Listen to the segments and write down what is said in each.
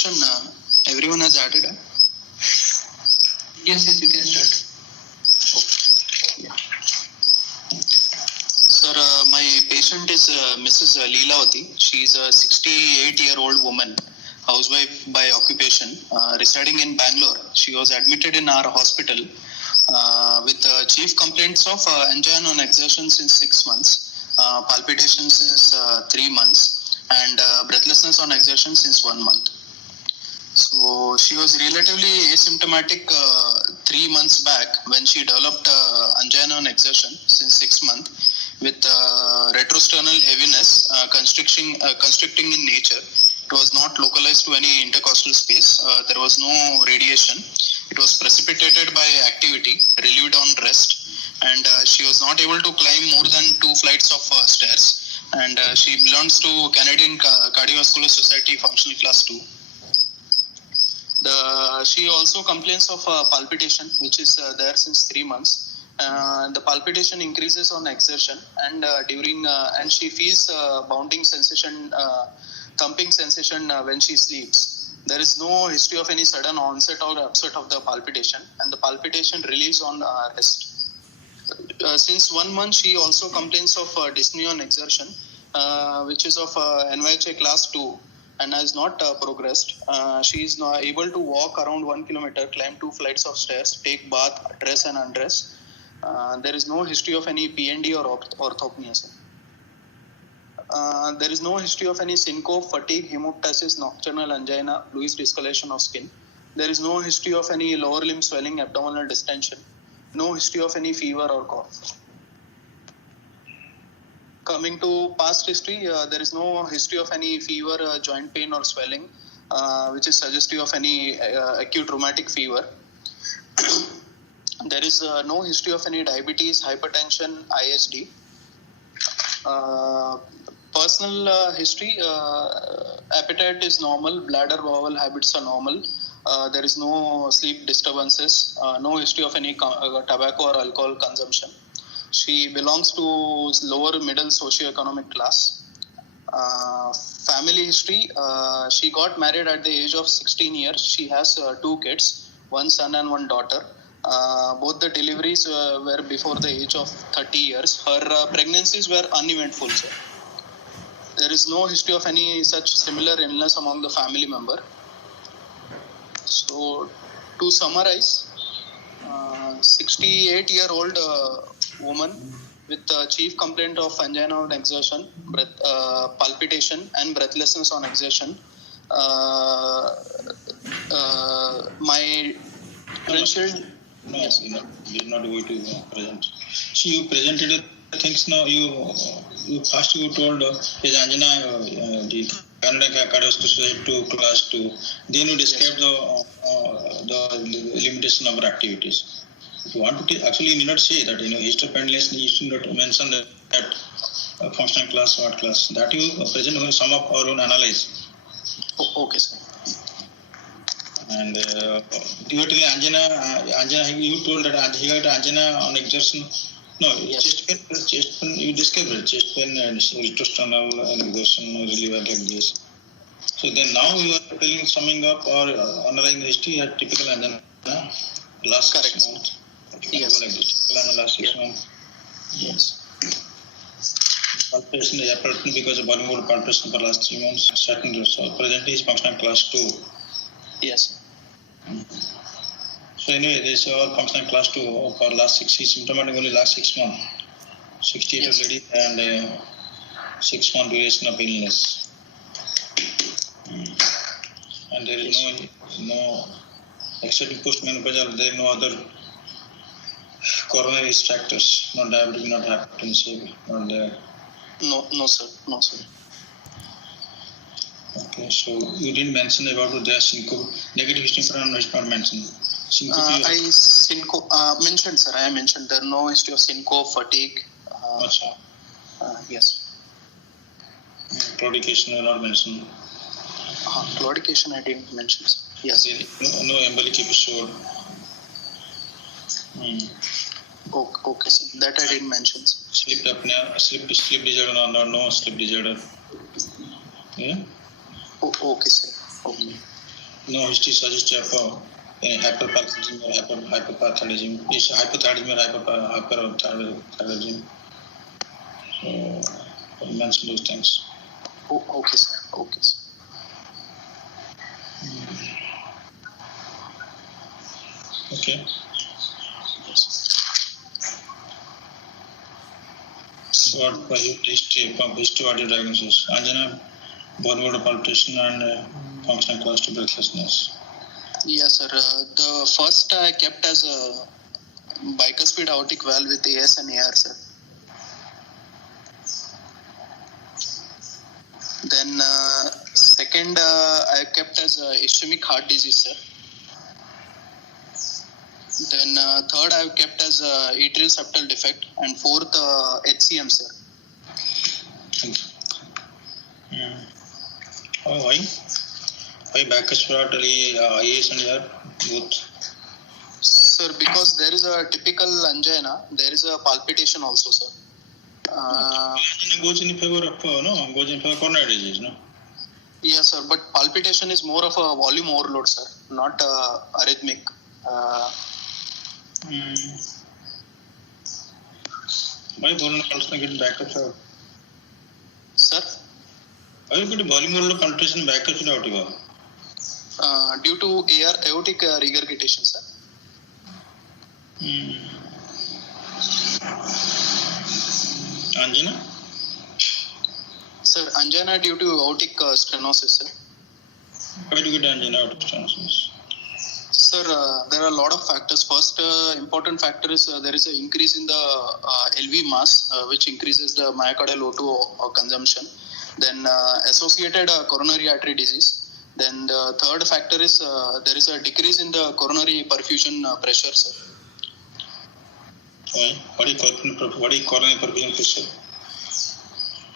motion, everyone has added? Yes, you can start. Okay. Yeah. Sir, my patient is Mrs. Leelavati. She is a 68-year-old woman, housewife by occupation, residing in Bangalore. She was admitted in our hospital with chief complaints of angina on exertion since 6 months, palpitations since 3 months, and breathlessness on exertion since 1 month. So she was relatively asymptomatic 3 months back when she developed angina on exertion since 6 months with retrosternal heaviness constricting in nature. It was not localized to any intercostal space. There was no radiation. It was precipitated by activity, relieved on rest, and she was not able to climb more than 2 flights of stairs. And she belongs to Canadian Cardiovascular Society Functional Class 2. She also complains of palpitation, which is there since 3 months. The palpitation increases on exertion, and and she feels bounding sensation, thumping sensation when she sleeps. There is no history of any sudden onset or upset of the palpitation, and the palpitation relieves on rest. Since 1 month, she also complains of dyspnea on exertion, which is of NYHA class 2 and has not progressed. She is now able to walk around 1 kilometer, climb 2 flights of stairs, take bath, dress and undress. There is no history of any PND or orthopnea. There is no history of any syncope, fatigue, hemoptysis, nocturnal angina, Lewis discoloration of skin. There is no history of any lower limb swelling, abdominal distension. No history of any fever or cough. Coming to past history, there is no history of any fever, joint pain or swelling, which is suggestive of any acute rheumatic fever. There is no history of any diabetes, hypertension, ISD. Personal history, appetite is normal, bladder bowel habits are normal. There is no sleep disturbances, no history of any tobacco or alcohol consumption. She belongs to lower middle socioeconomic class. Family history, she got married at the age of 16 years. She has 2 kids, 1 son and 1 daughter. Both the deliveries were before the age of 30 years. Her pregnancies were uneventful, sir. There is no history of any such similar illness among the family member. So, to summarize, 68-year-old woman with chief complaint of angina on exertion, palpitation and breathlessness on exertion. My credentialed... No, yes. Did not go to present. So you presented things now. You first you told his angina, the Canada Cardiovascular Society to class 2. Then you described the limitation of activities. If you want to actually, you need not say that histopendless. You should not mention that functional class, what class. That you present when sum up or analyze. Okay, sir. And you were telling angina. You told that he got angina on exertion. No, yes. chest pain. You described it. Chest pain and retrosternal and exertion really well like this. So then now you are telling summing up or analyzing the history at typical angina last 6 months. Yes. Like this. Last 6 months. Yes. Palpitation is apparent because of volume palpitation for last 3 months. Certain so presently is functional class 2. Yes. So anyway, this is all functional class 2 for last 6 symptomatic only last 6 months. 68 yes. Already and 6 month duration of illness. And there is no except postmenopausal, there are no other coronary risk factors, not diabetic, not hypertensive, not there. No sir. Okay, so you didn't mention about the syncope. Negative history is not mentioned. Mentioned, sir. I mentioned there no history of syncope, fatigue. Yes. Claudication you not mentioned. Claudication I didn't mention. Yes. No embolic episode. Okay, sir. That I didn't mention. Sleep apnea, sleep disorder no sleep disorder. Yeah. Okay, sir. Okay. No history suggests hyperparathyroidism or hyperparathyroidism. Is hypothyroidism or hyperthyroidism? So, I'll mention those things. Oh, okay, sir. Okay, sir. Okay. Yes. What was your history? What is your diagnosis? Anjana, Bollywood palpitation and functional cause to breathlessness. Yes, sir. The first I kept as a bicuspid aortic valve with AS and AR, sir. Then second I kept as ischemic heart disease, sir. Then third I kept as atrial septal defect, and fourth HCM, sir. Oh, why? Why bicuspid AS and AR both? Sir, because there is a typical angina, there is a palpitation also, sir. Angina goes in favor of coronary disease, no? Yes, sir, but palpitation is more of a volume overload, sir, not arrhythmic. Why volume also get backup, sir? Sir? Why you get volume overload palpitation backup without you? Due to aortic regurgitation, sir. Angina? Sir, angina due to aortic stenosis, sir. Why do you get angina aortic stenosis? Sir, there are a lot of factors. First important factor is there is an increase in the LV mass, which increases the myocardial O2 consumption. Then associated coronary artery disease. Then the third factor is there is a decrease in the coronary perfusion pressure, sir. Why? What is coronary perfusion pressure?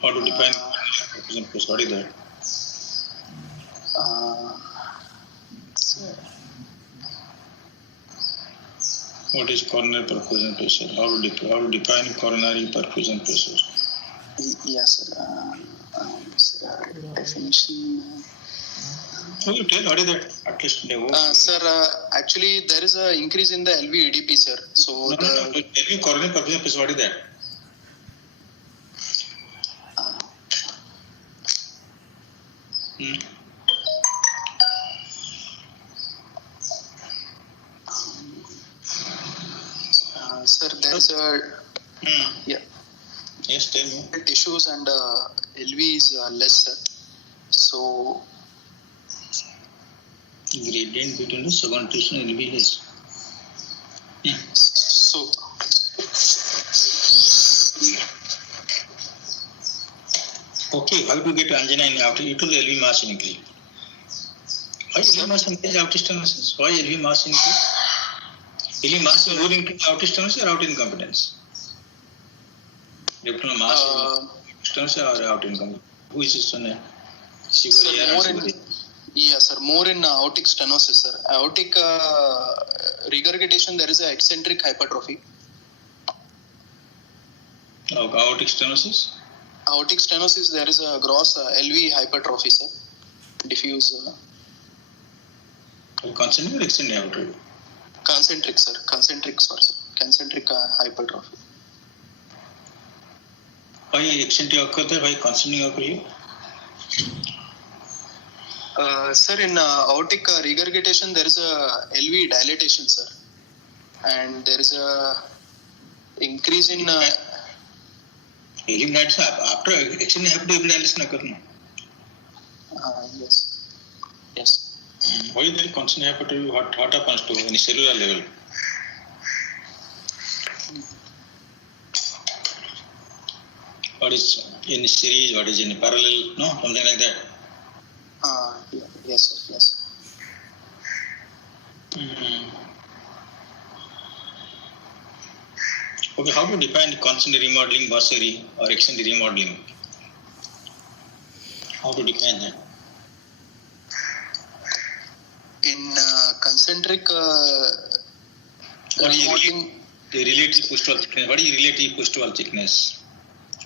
How to define coronary perfusion pressure? What is that? What is coronary perfusion pressure? How to define coronary perfusion pressure? Yes, sir. Definition. Oh, you tell what is that? At least sir, actually there is an increase in the LV EDP, sir. So no. LV coronary perfusion pressure, what is that? Sir, there is a Yes, tell me. Tissues and LV is less, sir. So gradient between the second tissue and LV less. So okay, how do you get angina in aortic? You told LV mass increase. Why LV mass increase aortic stenosis? Why LV mass increase? LV mass is more into aortic stenosis or aortic incompetence? Different mass stenosis or aortic incompetence? Who is this one? Yes, sir. More in aortic stenosis, sir. Aortic regurgitation, there is a eccentric hypertrophy. Aortic stenosis? Aortic stenosis, there is a gross LV hypertrophy, sir. Diffuse. Concentric or eccentric hypertrophy? Concentric, sir. Concentric hypertrophy. Why eccentric occur there? Why concentric occur? Sir, in aortic regurgitation, there is a LV dilatation, sir. And there is a increase in... LV dilatation, after eccentric hypertrophy occur, no? Yes. Why is there concentric hypertrophy? What happens to any cellular level? What is in series, what is in parallel, no? Something like that. Yes, sir. Okay, how to define concentric remodeling, bursary or eccentric remodeling? How to define that? In concentric remodeling... The relative push-to-wall thickness. What is relative push-to-wall thickness?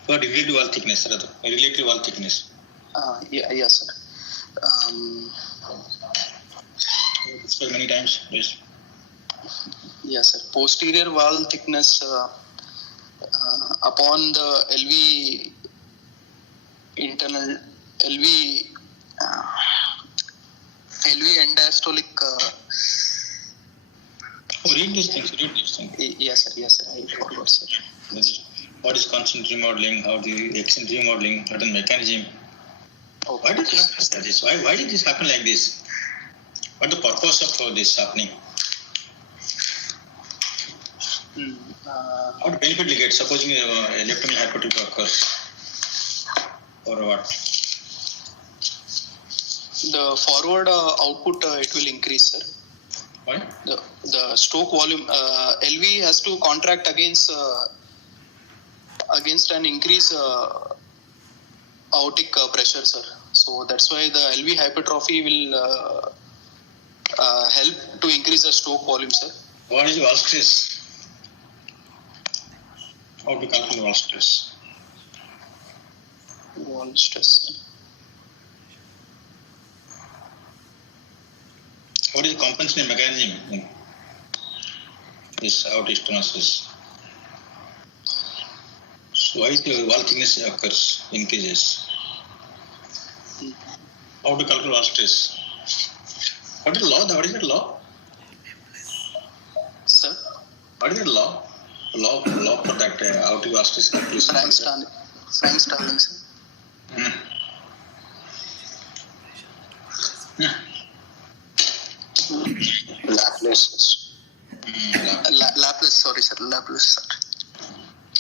What is relative wall thickness, rather? Relative wall thickness. Yes, sir. So many times, yes. Yes, sir. Posterior wall thickness upon the LV internal LV end diastolic. Read these things. Yes, sir. I forgot, sir. What is constant remodeling? How the eccentric remodeling? What is the mechanism? Okay. Why did this happen? Why did this happen like this? What the purpose of this happening? How to benefit we get? Supposing electromy hypertrophy occurs, or what? The forward output it will increase, sir. Why? The stroke volume LV has to contract against an increase aortic pressure, sir. So that's why the LV hypertrophy will help to increase the stroke volume, sir. What is wall stress? How to calculate wall stress? Wall stress. What is the compensation mechanism? This aortic stenosis. So why the wall thickness occurs, increases? How to calculate wall stress? What is the law? What is that law? Sir? What is the law? Law for that aortic wall stress calculation. Frank Starling, sir. Laplace. Laplace, sorry, sir. Laplace, sir.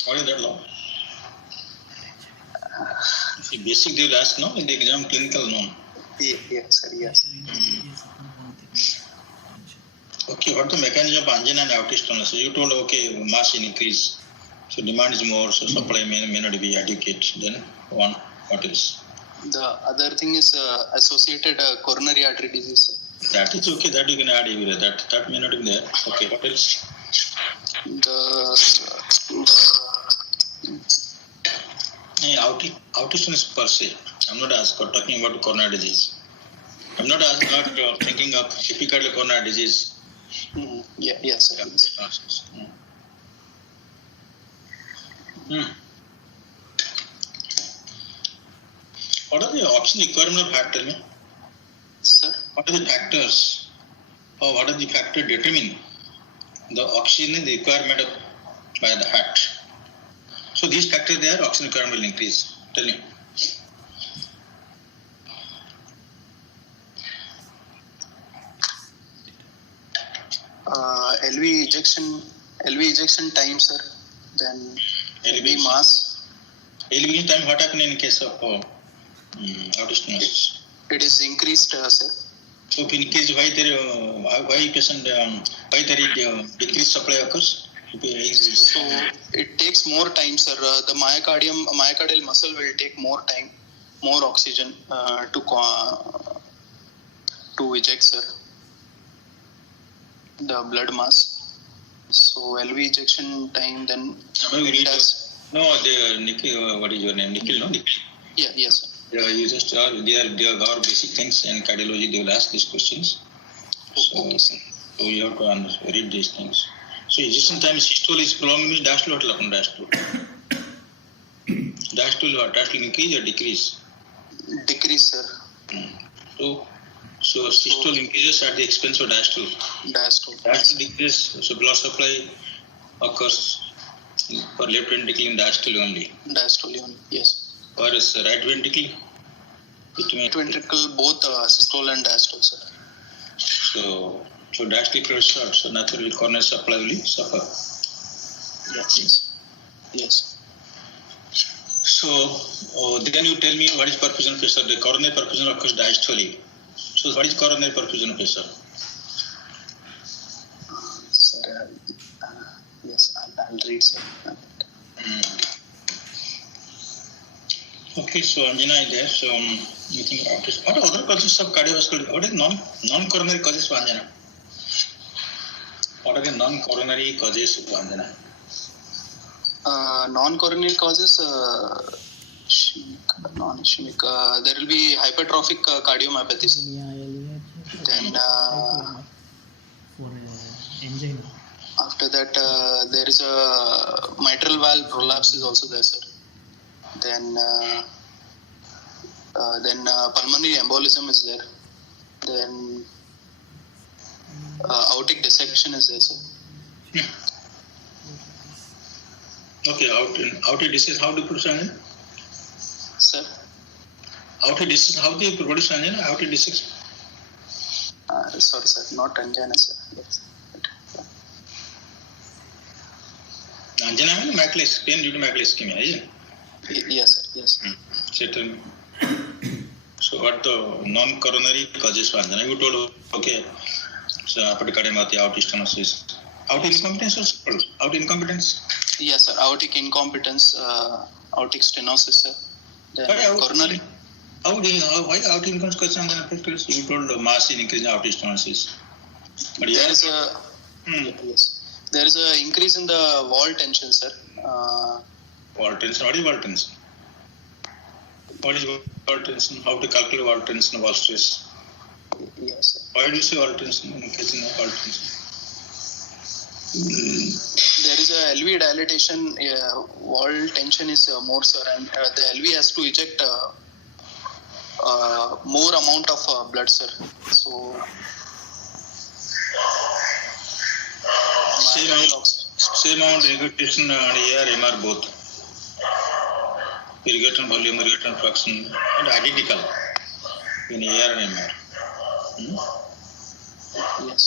What is that law? See, basic they will ask, no? In the exam, clinical, no? Yes, sir. Yes. Okay, what the mechanism of angina and aortic stenosis? So you told, okay, mass increase. So demand is more, so supply may not be adequate. Then one, what else? The other thing is associated coronary artery disease, sir. That is okay, that you can add everywhere. That may not be there. Okay, what else? Aortic stenosis per se. I'm not talking about coronary disease. I'm not thinking of typical coronary disease. Yes, sir. What are the option requirement of heart? Tell me. Sir? What are the factors? Or what are the factors determine the oxygen requirement by the heart? So these factors there, oxygen requirement will increase. Tell me. LV ejection time, sir. Then LV mass. LV time, what happened in case of aortic stenosis? It is increased, sir. So in case why there is decreased supply occurs? So it takes more time, sir. The myocardial muscle will take more time, more oxygen to eject, sir, the blood mass. So LV ejection time then. What is your name? Nikhil, no? Nikhil. Yeah, yes, sir. You just they are our basic things in cardiology. They will ask these questions. So you have to read these things. So ejection time systole is prolonged means diastole what will happen? Diastole increase or decrease? Decrease, sir. So systole increases at the expense of diastole. Diastole decreases, so blood supply occurs for left ventricle in diastole only. Diastole only, yes. Whereas right ventricle? Right ventricle, both systole and diastole, sir. So diastole flow is short, so naturally coronary supply will suffer. Yes. So then you tell me what is perfusion pressure? The coronary perfusion occurs diastole. So what is coronary perfusion pressure? Sir, yes, I'll read, sir. Okay, so angina is there. So you think what are other causes of cardiovascular? What is non-coronary causes of angina? What are the non-coronary causes of angina? Non-coronary causes, non-ischemic. There will be hypertrophic cardiomyopathy. Then Engine. After that, there is a mitral valve prolapse is also there, sir. Then pulmonary embolism is there. Then aortic dissection is there, sir. Okay, aortic dissection, how do you produce angina? Sir? Aortic dissection, how do you produce angina? Aortic dissection? Sorry, sir, not angina, sir. Yes. Angina means macular pain due to macular ischemia, isn't it? Yes, sir. Yes. Certain. So, what the non-coronary causes of angina? You told, okay, so aortic cardiomyopathy, aortic stenosis. Aortic incompetence also? Aortic incompetence? Yes, sir. Aortic incompetence, aortic stenosis, sir. Then coronary. Why aortic incompetence causes angina? You told mass increase in aortic stenosis. But there is a yes. There is an increase in the wall tension, sir. Wall tension. What is wall tension? What is wall tension? How to calculate wall tension, wall stress? Yes, sir. Why do you say wall tension in case of wall tension? There is a LV dilatation. Wall tension is more, sir, and the LV has to eject more amount of blood, sir. So. Same amount regurgitation and AR, MR both. Irrigation volume, irrigation fraction, and identical in AR and MR. Yes.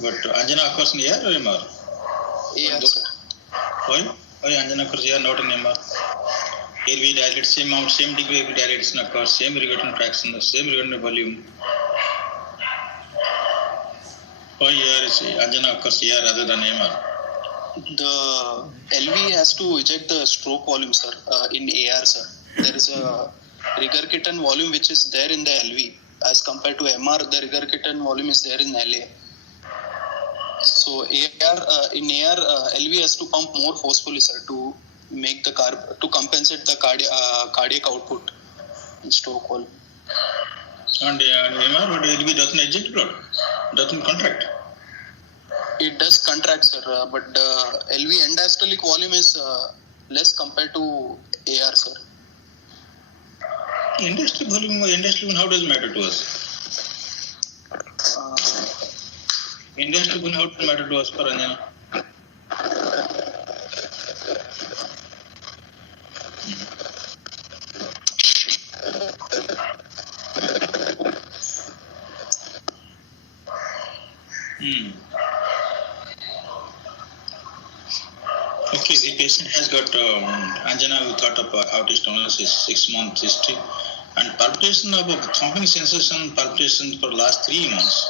But angina occurs in AR or MR? AR, sir. Why? Why angina occurs AR, not in MR? Here we dilate same amount, same degree of dilation occurs, same irrigation fraction, same irrigation volume. Why AR is angina occurs AR rather than MR? The LV has to eject the stroke volume, sir, in AR, sir. There is a regurgitant volume which is there in the LV. As compared to MR, the regurgitant volume is there in LA. So AR, in AR, LV has to pump more forcefully, sir, to make the to compensate the cardiac output in stroke volume. And MR, but LV doesn't eject blood, doesn't contract. It does contract, sir, but LV end diastolic volume is less compared to AR, sir. End diastolic volume, how does it matter to us? End diastolic volume, how does it matter to us for angina? Okay, the patient has got angina without aortic stenosis, 6 months history, and palpitation of thumping sensation, palpitation for last 3 months.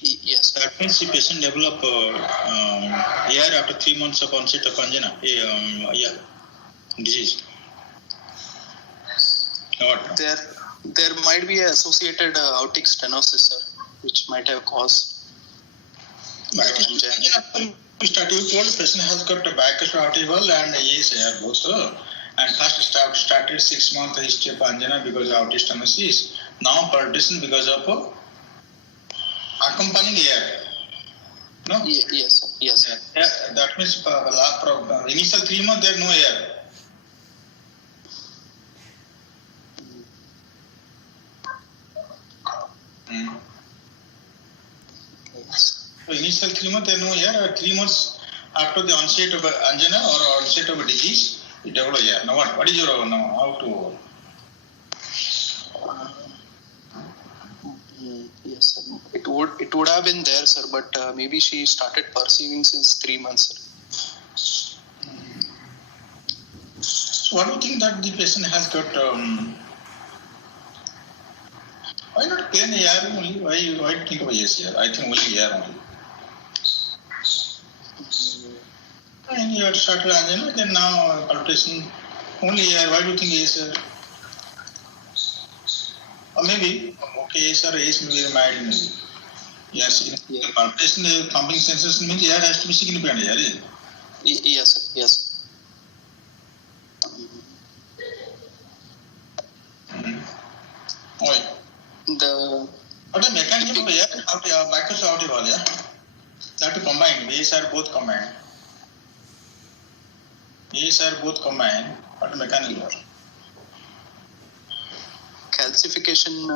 Yes. That means the patient develop AR after 3 months of onset of angina, disease. What? There might be associated aortic stenosis, sir, which might have caused. Angina. You told the patient has got a back aortic valve and AR both. And first started 6 months history of angina because of aortic stenosis. Now palpitation because of accompanying AR. No? Yes. That means initial 3 months there is no AR. So initial 3 months there is no AR. 3 months after the onset of angina or onset of a disease, it develops AR. Now what is your how to? Yes, sir. It would have been there, sir, but maybe she started perceiving since 3 months, sir. So what do you think that the patient has got? Why not plain AR only? Why do you think of ACR? I think only AR only. And you had started angina, then now palpitation only AR. Why do you think ACR? Or maybe, okay, ACR is maybe mild. Yes, palpitation, pumping sensation means AR has to be significant, isn't it? Yes. Why? What the mechanism of AR? Backwards aortic valve, yeah? That combined. These are both combined. But mechanical. Calcification,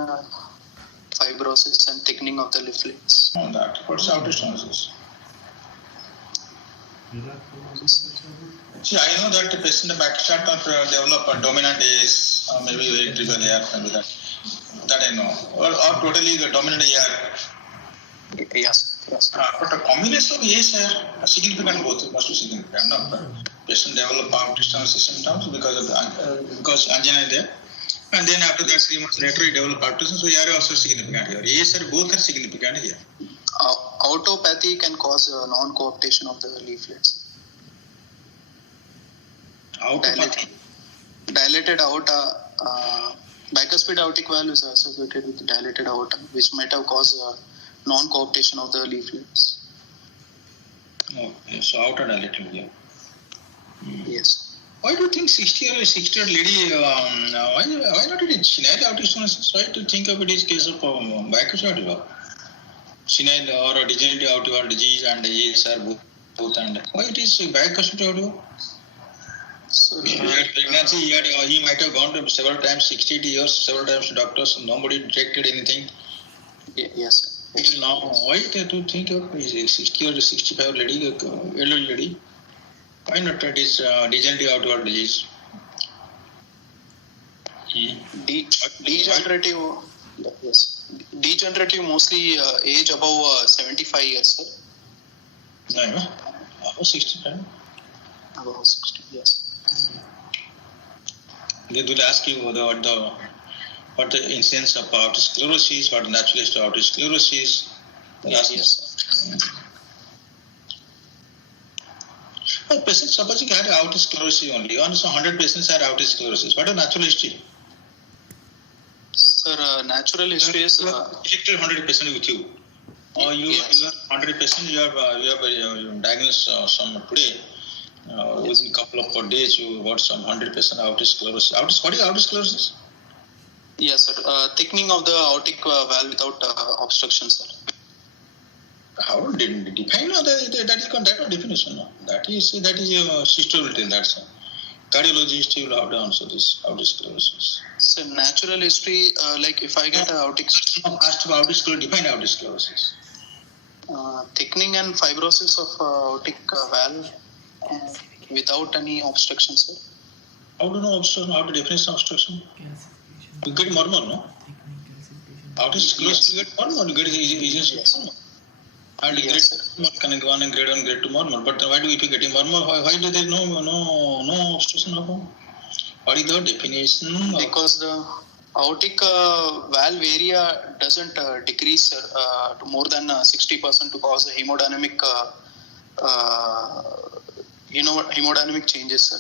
fibrosis, and thickening of the leaflets. On that. What's aortic stenosis? See, I know that the patient back start of develop a dominant AS, maybe very trivial AR, maybe that I know. Or totally the dominant AR. Yes. But a combination of AS are significant, both must be significant. No? Patient develop aortic stenosis symptoms because angina is there. And then after that, 3 months later, he develop aortic stenosis. So AR also significant here. AS are both are significant here. Autopathy can cause non-coaptation of the leaflets. Dilated aorta, bicuspid aortic valve is associated with dilated aorta, which might have caused non-coaptation of the leaflets. Okay, so aorta dilated, yeah. Yes. Why do you think 60-year-old lady, why not it is senile aortic stenosis? Why do you think of it as case of bicuspid aortic valve? Senile or a degenerative aortic valve disease and AS are both, and why it is bicuspid aortic valve? So, he had pregnancy, he might have gone to several times, 60 years, several times to doctors, nobody detected anything. Yes. Now, why do you think of a 60 or 65 lady, elderly lady? Why not that is degenerative aortic valve disease? Degenerative, yes. Degenerative mostly age above 75 years, sir. No, above 65. Above 60, yes. They will ask you what the incidence of aortic sclerosis, what the natural history of aortic sclerosis. Yes. But patients, supposing had aortic sclerosis only, so 100 patients had aortic sclerosis. What is natural history? Sir, natural history is... 100 patients with you. Or you are 100 patients, you have diagnosed some today. Within a couple of days, you got some 100% aortic sclerosis. What is aortic sclerosis? Yes, sir. Thickening of the aortic valve without obstruction, sir. How did define? No, that is not definition. No. That is your sister will tell that. Cardiologist will have to answer this aortic sclerosis. So natural history, like if I get aortic... Asked about aortic sclerosis, define aortic sclerosis. Thickening and fibrosis of aortic valve without any obstruction, sir. How do you know obstruction? How to define obstruction? You get murmur, no? Aortic sclerosis, you get murmur, you get normal. And grade 1 and grade 1, grade 2 murmur. But why do you get a murmur? Why do there no obstruction? What is the definition? Because the aortic valve area doesn't decrease to more than 60% to cause a hemodynamic hemodynamic changes, sir.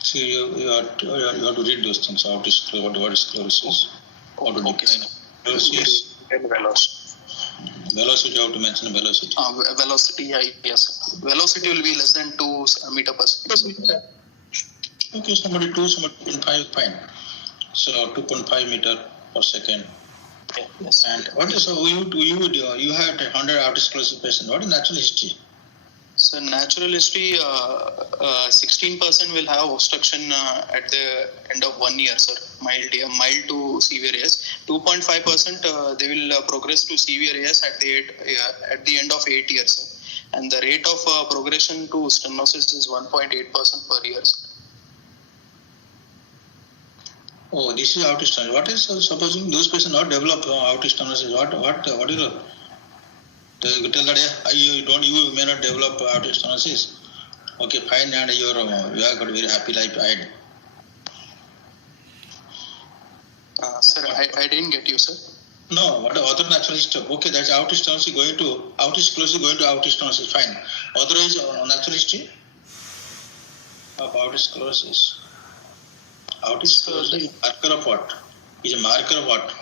So you have to read those things. Aortic sclerosis, what is sclerosis? How to define velocity. Velocity, you have to mention velocity. Velocity, yes, sir. Velocity will be less than 2 meter per second. Okay, somebody 2.5, fine. So 2.5 meter per second. Yes. And what is you had 100 aortic sclerosis patients? What is natural history? So natural history, 16% will have obstruction at the end of 1 year, sir. Mild to severe AS. 2.5% they will progress to severe AS at the end of 8 years, sir. And the rate of progression to stenosis is 1.8% per year, sir. Oh, this is aortic stenosis. What is supposing those patients not develop aortic stenosis? What is it? You tell that you may not develop aortic stenosis. Okay, fine, and you have got a very happy life ahead. Sir, I didn't get you, sir. No, what other natural history? Okay, that's aortic stenosis going to aortic sclerosis going to aortic stenosis. Fine. Otherwise, natural history of aortic sclerosis. Aortic sclerosis is a marker of what? Is a marker of what?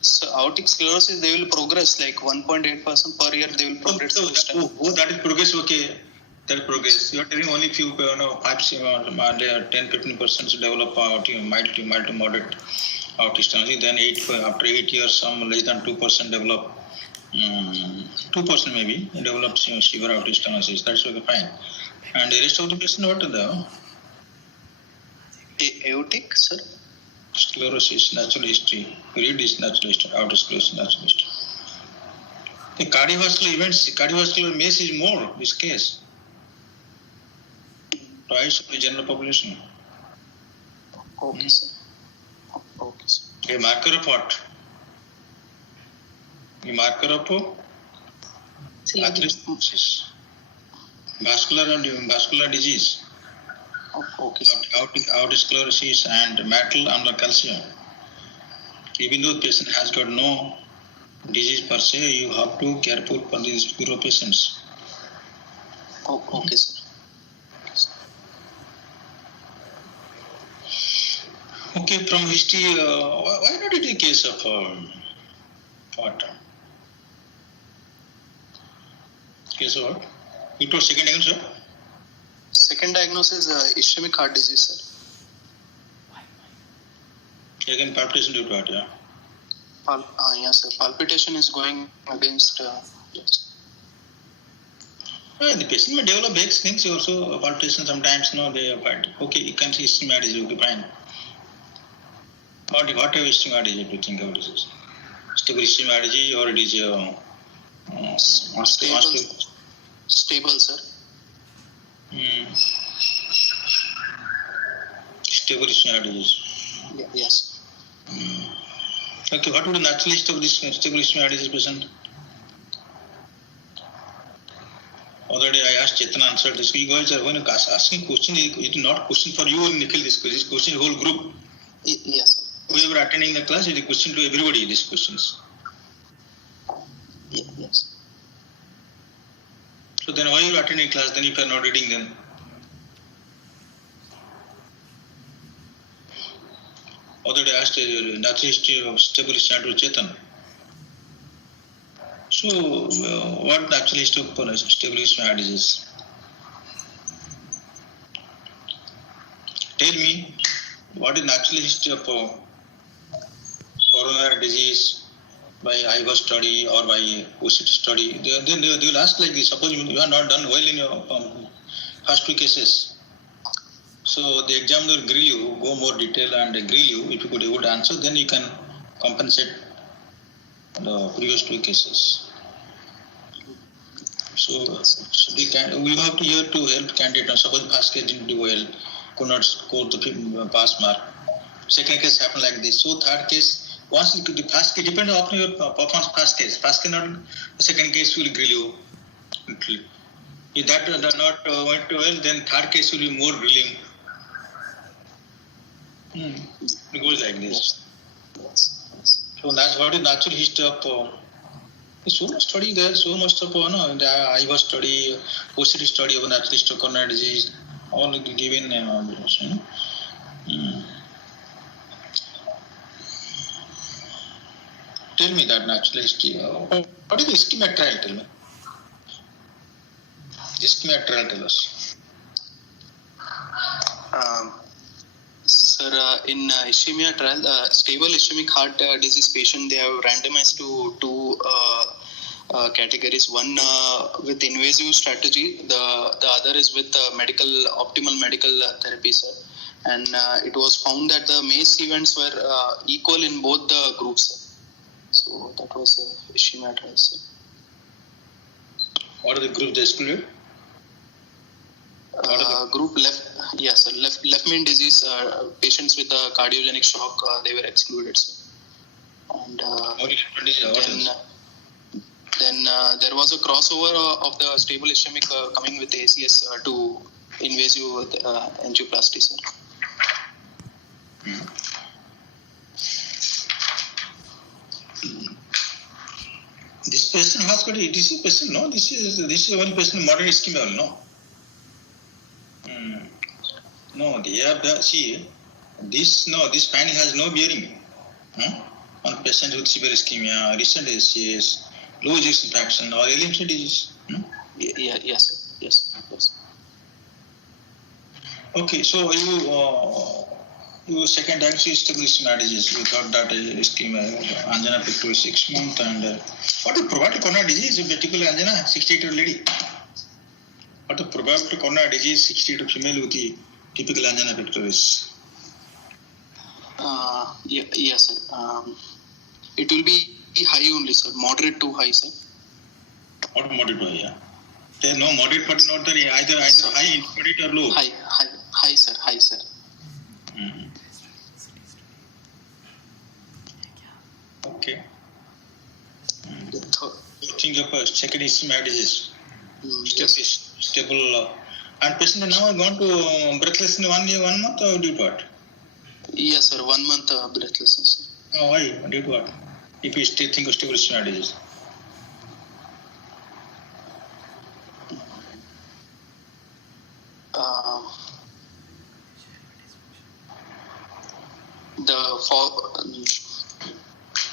So aortic sclerosis, they will progress like 1.8% per year. They will progress. That is progress. Okay, that progress. You are telling only few, 5, 10, 15% develop mild to moderate. aortic stenosis. Then after 8 years, some less than 2% develop, 2% maybe, develop severe aortic stenosis. That's okay, fine. And the rest of the patient, what are the? Aortic, sir? Sclerosis, natural history. Read this natural history, aortic sclerosis, natural history. The cardiovascular events, cardiovascular MACE is more, this case. Twice of the general population. Okay, sir. Okay, sir. A marker of what? A marker of atherosclerosis. Vascular disease. Okay, sir. Aortic sclerosis and metal amla calcium. Even though the patient has got no disease per se, you have to careful for these poor patients. Okay, sir. Okay, from history, why not it a case of what? Case of what? You told second diagnosis? Second diagnosis is ischemic heart disease, sir. Again, palpitation due to what, yeah? Yes, sir. Palpitation is going against. Yes. The patient may develop X things also, palpitation sometimes, no, they are fine. Okay, you can see ischemia disease, okay, fine. What type of ischemia disease do you think of this? Stable ischemia disease or it is stable, sir. Stable ischemia disease. Yes. Okay, what would the natural history of this stable ischemia disease patient? Other day I asked Chitra answered this. You guys are going to asking question. It is not question for you or Nikhil. This question whole group. Yes, sir. Whoever attending the class, it is a question to everybody. These questions. Yes. So then, why are you attending class? Then, if you are not reading, then other day I asked natural history of stable ischemia to Chetan. So, what natural history of stable ischemia disease? Tell me, what is natural history of coronary disease by IVA study or by OCT study? Then they will ask like this. Suppose you are not done well in your first two cases. So the examiner will grill you, go more detail and grill you. If you could able to answer, then you can compensate the previous two cases. So we have to here to help candidate. Suppose first case didn't do well, could not score the pass mark. Second case happened like this. So third case, once the first case depends on your performance. First case not the second case will grill you. If that not went well, then third case will be more grilling. It goes like this. So that's what is natural history of. So much study there, so much of the IVA study, OCT study of natural history of coronary disease, all given. Tell me that natural history. What is the ischemic trial? Tell me. Ischemic trial, tell us. Sir, in ischemia trial, stable ischemic heart disease patient, they have randomized to two categories. One with invasive strategy, the other is with optimal medical therapy, sir. And it was found that the MACE events were equal in both the groups, sir. So that was ischemia trial, sir. What are the groups they excluded? Group left, yes, sir. Left main disease patients with cardiogenic shock, they were excluded, sir. And then there was a crossover of the stable ischemic coming with ACS to invasive angioplasty, sir. This person has got this is person, no? This is one person moderate ischemia, no? No, they have the this finding has no bearing on patients with severe ischemia, recent ACS, low ejection fraction, or LMC disease. Yes, sir. Yes. Okay, so you Your second diagnosis stable ischemia disease. You thought that ischemia, angina pectoris 6 months and what is probability coronary disease? Vertical angina, 68-year-old lady. What is probability coronary disease 68 female with the typical angina pectoris? Yes, sir. It will be high only, sir. Moderate to high, sir. What moderate to high? Yeah. There is no moderate, but not there either high, intermediate or low. High, sir. High, sir. Mm-hmm. Okay. You think of second ischemia disease. Stable. And patient now gone to breathless in 1 month or due to what? Yes, sir. 1 month breathlessness. Oh, why? Due to what? If you still think of stable ischemia disease.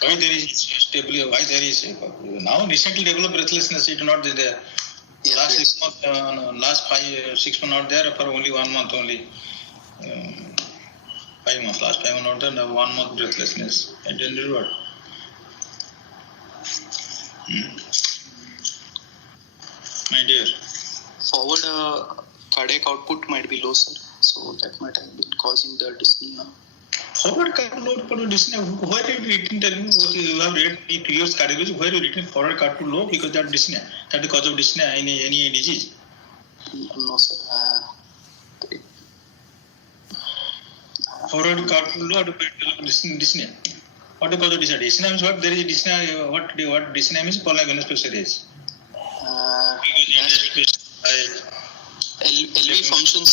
Why there is stability? Why there is now recently developed breathlessness? It not there. Last 6 months, last 6 months not there for only 1 month only. 5 months. Last 5 months not there. Now 1 month breathlessness. And then what? My dear. Forward cardiac output might be low, sir. So that might have been causing the dyspnea. Forward cardiac output dyspnea. Where have you written? Tell me. You have read 2 years cardiology. Where have you written forward cardiac low because that dyspnea? That is cause of dyspnea. Any disease? No, sir. Forward cardiac low dyspnea. What is cause of dyspnea? Dyspnea means what? There is dyspnea. What dyspnea means? Pulmonary venous pressure is. LV functions.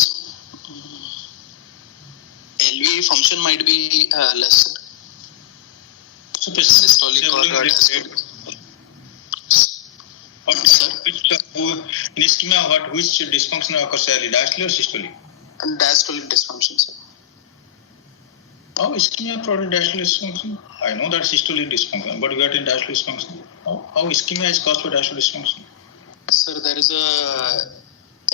LV function might be less. So, systolic or diastolic. In ischemia, which dysfunction occurs early, diastolic or systolic? Diastolic dysfunction, sir. How ischemia product diastolic dysfunction? I know that systolic dysfunction, but we are in diastolic dysfunction. How ischemia is caused by diastolic dysfunction? Sir, there is a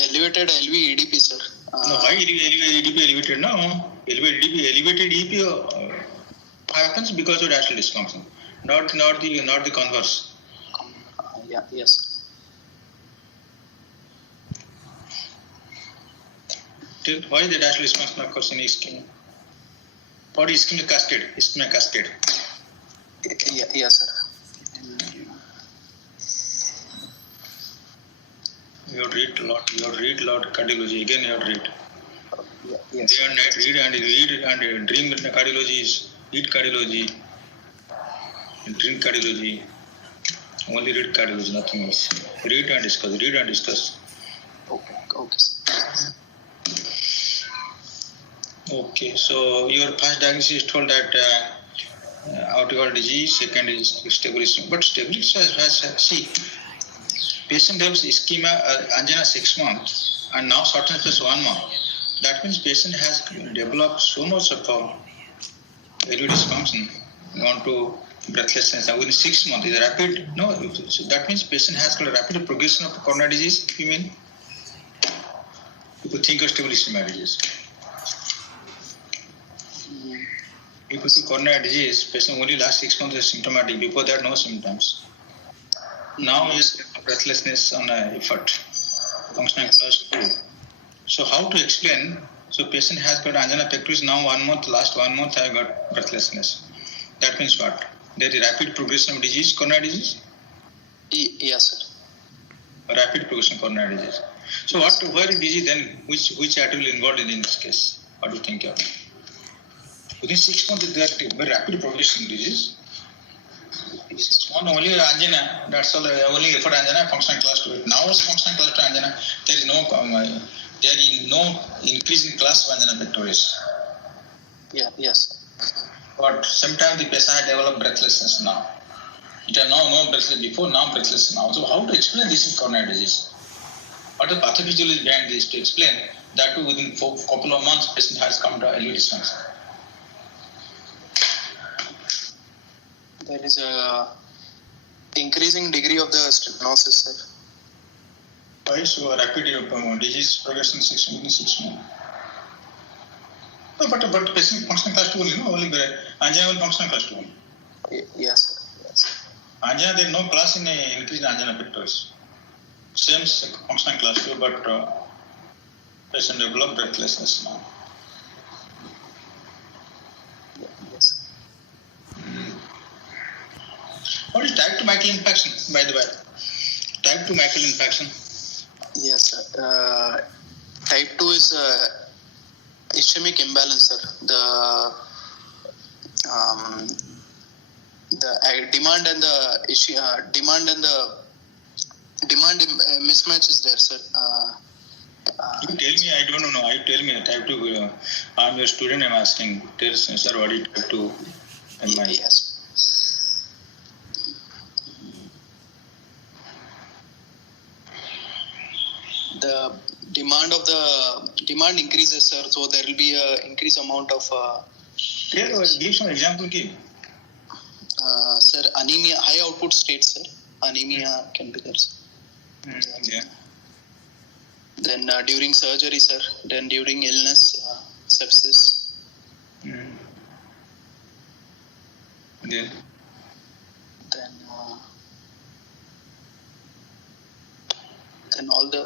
elevated LV EDP, sir. No, why EDP elevated? No, elevated EDP happens because of diastolic dysfunction, not the converse. Yes. Why the diastolic dysfunction occurs in ischemia? What is ischemic cascade? Ischemic cascade. Yes, sir. You have read a lot cardiology. Again, you have read. Yes. Day and night read and dream cardiology is read cardiology, drink cardiology. Only read cardiology, nothing else. Read and discuss. Okay, sir. Okay, so your first diagnosis is told that aortic disease, second is stability. But stability has patient develops ischemia angina 6 months and now shortness plus 1 month. That means patient has developed so much of LV dysfunction on to breathlessness within 6 months. Is rapid? No, so that means patient has got a rapid progression of coronary disease. You mean? You could think of stable ischemia disease. If you see coronary disease, patient only last 6 months is symptomatic. Before that, no symptoms. Now is breathlessness on effort, functional class 2. So how to explain? So patient has got angina pectoris now 1 month, last 1 month I got breathlessness. That means what? There is rapid progression of disease, coronary disease? Yes, sir. Rapid progression of coronary disease. So where is disease then? Which artery involved in this case? What do you think of? Within 6 months there is very rapid progression of disease. It's not only angina, that's all, only effort angina, functional class 2. Now it's functional class 2 angina, there is no increase in class of angina pectoris. Yes. But sometimes the patient had developed breathlessness now. It had no breathlessness before, now breathlessness now. So how to explain this in coronary disease? What the pathophysiology behind this to explain that too within a couple of months patient has come to LV dysfunction? There is a increasing degree of the stenosis, sir. Why so rapid disease progression within 6 months? No, but patient functional class 2 only, no? Only angina will functional class 2 only. Yes, sir. Yes. Angina, there is no class in increased angina pectoris. Same functional class 2, but patient develop breathlessness now. Yes. What is type 2 myocardial infarction, by the way? Type 2 myocardial infarction? Yes, sir. Type 2 is ischemic imbalance, sir. The demand and the demand mismatch is there, sir. You tell me, I don't know. You tell me, type 2. I'm your student. I'm asking. Tell us, sir, what is type 2? Yes. The demand increases, sir. So there will be a increased amount of. Give some example, give. Sir, anemia, high output state, sir. Anemia can be there, sir. Yeah. Then during surgery, sir. Then during illness, sepsis. Then all the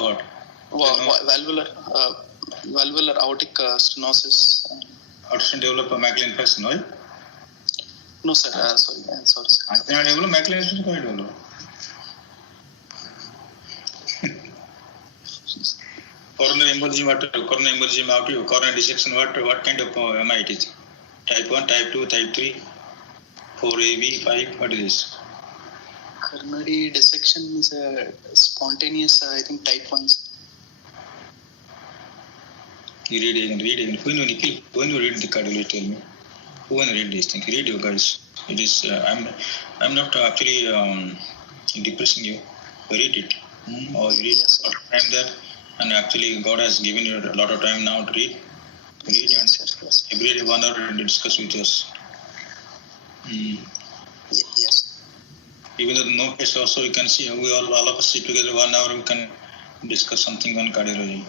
what? Valvular aortic stenosis. Aortic develop a myocardial infarction, right? No, sir. Sorry. Sir. Angina develop myocardial infarction, why develop? Coronary embolism, coronary dissection, what kind of MI it is? Type 1, type 2, type 3, 4AB, 5, what is this? Coronary dissection is a spontaneous, I think, type 1. You read again. When you read the cardiology, tell me. Who will read these things? Read you guys. It is. I'm not actually depressing you. Read it. Or read Yes, a lot of time there. And actually, God has given you a lot of time now to read. Read and every day 1 hour and discuss with us. Yes. Even though no case also, you can see we all of us sit together 1 hour. We can discuss something on cardiology.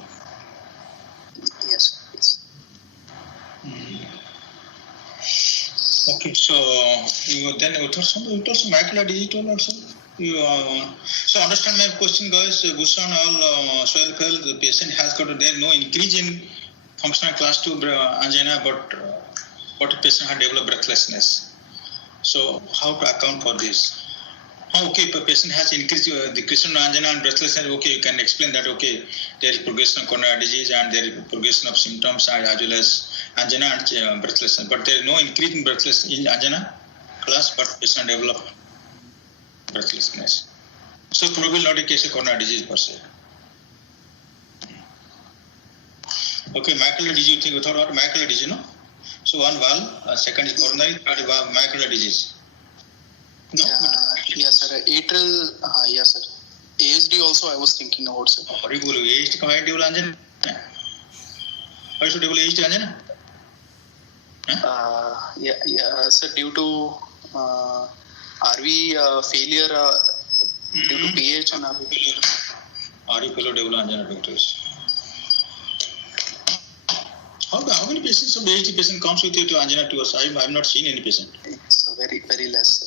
Yes. Okay, so you told some myocardial disease also. So understand my question, guys. Gusan all soil fell. The patient has got there no increase in functional class 2 angina, but the patient had developed breathlessness. So how to account for this? Okay, if a patient has increased decrease in angina and breathlessness, okay, you can explain that. Okay, there is progression of coronary disease and there is progression of symptoms as well as angina and breathlessness. But there is no increase in breathlessness in angina class, but patient develop breathlessness. So probably not a case of coronary disease per se. Okay, myocardial disease. You think we thought about myocardial disease, no? So one valve, second is coronary, third valve myocardial disease. No? Yes, sir. Atrial, yes, sir. ASD also I was thinking about, sir. ASD why develop angina? Why should develop ASD angina? Yeah, sir. Due to RV failure, due to pH and RV failure. RV failure develop angina pectoris. How many patients of ASD patient comes with you to angina to us? I have not seen any patient. It's very, very less, sir.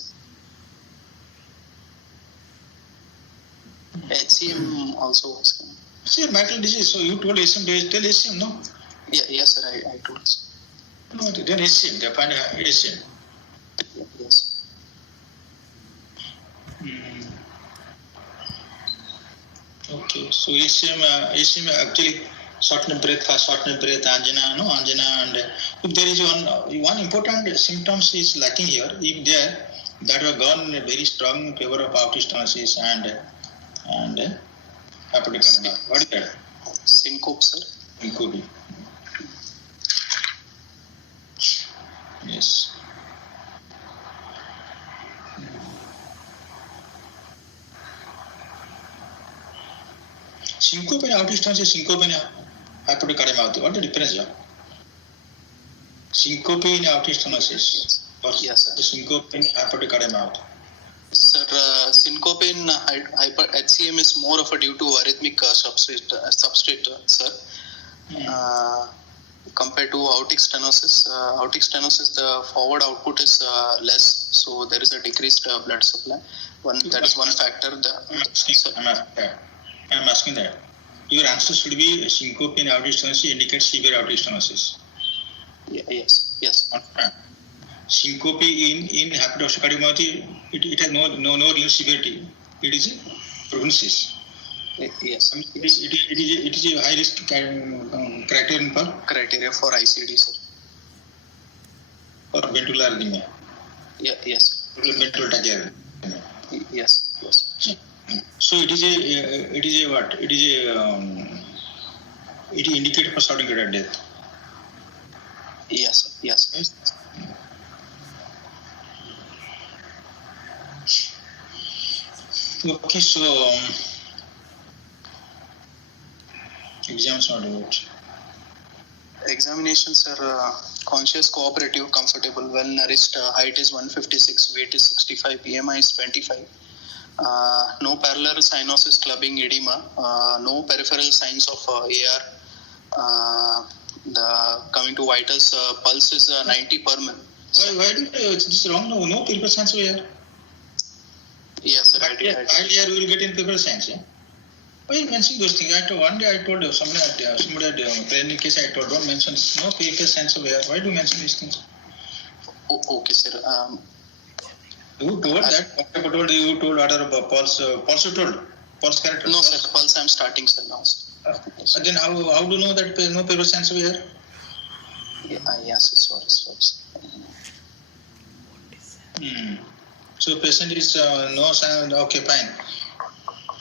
HCM also was coming. See, myocardial disease. So you told HCM, tell HCM, no? Yes, sir. I told. No, then HCM. They find HCM. Yes. Okay, so HCM actually shortness breath, angina, and if there is one important symptoms is lacking here. If there, that have gone very strong in favor of aortic stenosis and aortic angina. What is that? Syncope, sir. Syncope. Yes. Syncope and aortic stenosis, syncope and aortic cardiomyopathy. What is the difference here? Syncope in aortic stenosis. Yes, sir. Syncope in aortic cardiomyopathy. Sir, syncope in HCM is more of a due to arrhythmic substrate, sir. Compared to aortic stenosis, the forward output is less, so there is a decreased blood supply. That is one factor. I'm asking that. Your answer should be syncope in aortic stenosis indicates severe aortic stenosis. Yes. Syncope in hypertrophic cardiomyopathy, it has no real severity. It is a prognosis. Yes. It is a high risk criteria for ICD, sir. For ventricular arrhythmia. Yes. Ventricular tachyarrhythmia. Yes. So it is a what? It indicated for short greater death. Yes. Okay, so exams not about. Examinations are conscious, cooperative, comfortable, well nourished. Height is 156, weight is 65, BMI is 25. No parallel cyanosis, clubbing, edema. No peripheral signs of AR. Coming to vitals, pulse is 90 per minute. Why did this wrong? No peripheral signs of AR. Yes, sir. Earlier we will get in peripheral signs. Yeah? Why are you mentioning those things? One day I told somebody at training case, I told don't mention no peripheral signs of AR. Why do you mention these things? Okay, sir. You told that. You told other pulse. Pulse you told. Pulse character. No, sir. Pulse I'm starting, sir, now. Then how do you know that no peripheral signs of AR? Yes, sorry. So patient is no sign. Okay, fine.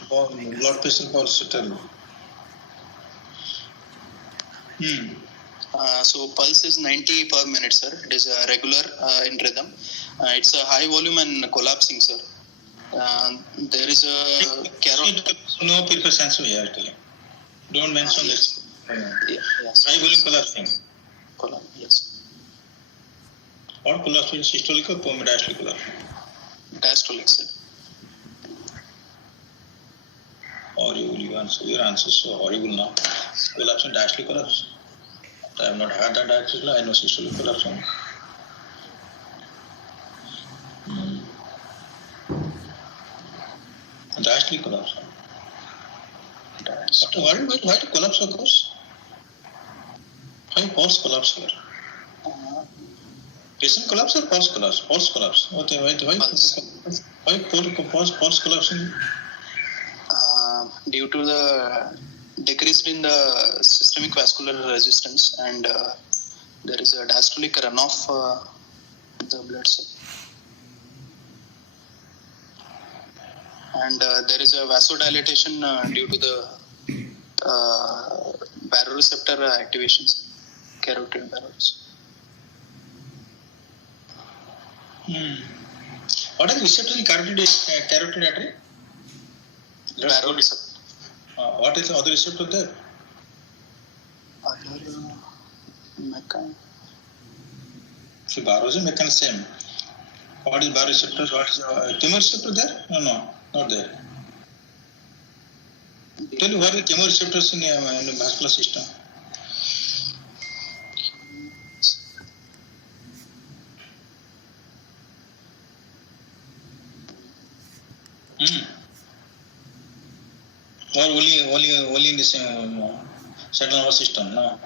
Blood pressure pulse tell. So pulse is 90 per minute, sir. It is regular in rhythm. It's a high volume and collapsing, sir. There is a no peripheral signs of AR. Don't mention this. Yes. High volume collapsing. Yes. What collapsing? Systolic or diastolic collapsing? Diastolic, sir. Horrible. Your answer is so horrible now. Collapsing, diastolic collapse. I have not had that actually. I know systolic collapse. Diastolic collapse. Why the collapse occurs? Why pulse collapse here? Patient collapse or pulse collapse? Pulse collapse. Okay, why pulse collapsing? Due to the decreased in the systemic vascular resistance, and there is a diastolic runoff the blood cell, and there is a vasodilatation due to the baroreceptor activations, carotid baroreceptor. What are the receptors in carotid artery? Baroreceptor. What is the other receptor there? So baroreceptor mechanism. What is baroreceptor? What is chemoreceptor there? No, not there. Tell me what are the chemoreceptors in the vascular system? Or only in the central nervous system, no?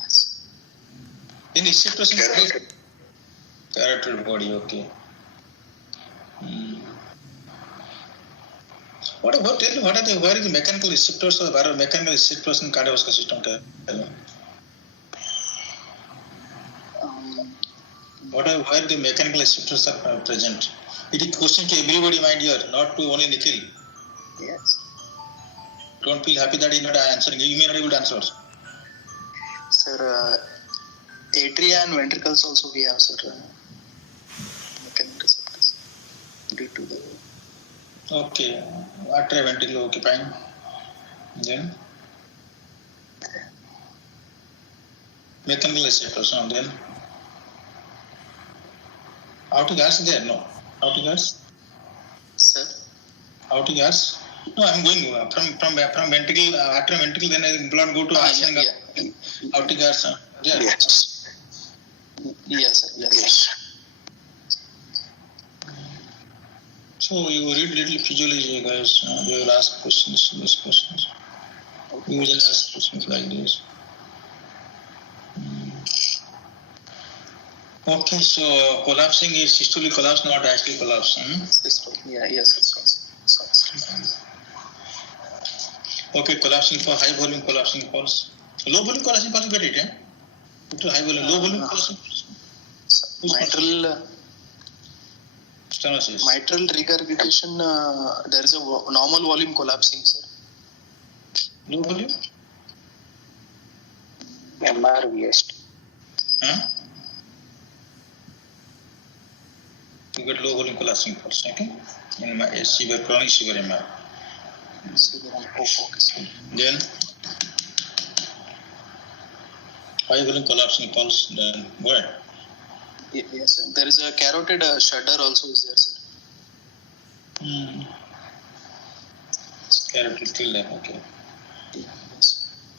Yes. In receptors in carotid body, okay. What are the mechanical receptors or mechanical receptors in cardiovascular system? Where the mechanical receptors are present? It is a question to everybody, my dear, not to only Nikhil. Yes. Don't feel happy that you are not answering. You may not be able to answer. Sir, atria and ventricles also we have, sir. Mechanical receptors. Due to the... Okay. Atria, ventricle, okay, fine. Then? Mechanical receptors, and then? Aortic arch there? No. Aortic arch? Sir? Aortic arch? No, I'm going from ventricle, after ventricle, then I blood go to aortic artery. Yeah. Yes. Yes, sir. Yes. So you read little physiology, guys. You will ask questions, these questions. You will ask questions like this. Okay, so collapsing is systolic collapse, not diastolic collapse. Yes. Okay, collapsing for high volume collapsing pulse. Low volume collapsing pulse, you get it, To high volume, low volume collapsing pulse. Mitral regurgitation, there is a normal volume collapsing, sir. Low volume? MRVS. You get low volume collapsing pulse, okay? In my severe, chronic severe MR. Then high volume collapsing pulse, then go ahead. Yes, sir. There is a carotid shudder also is there, sir. Carotid till there, okay. Yes.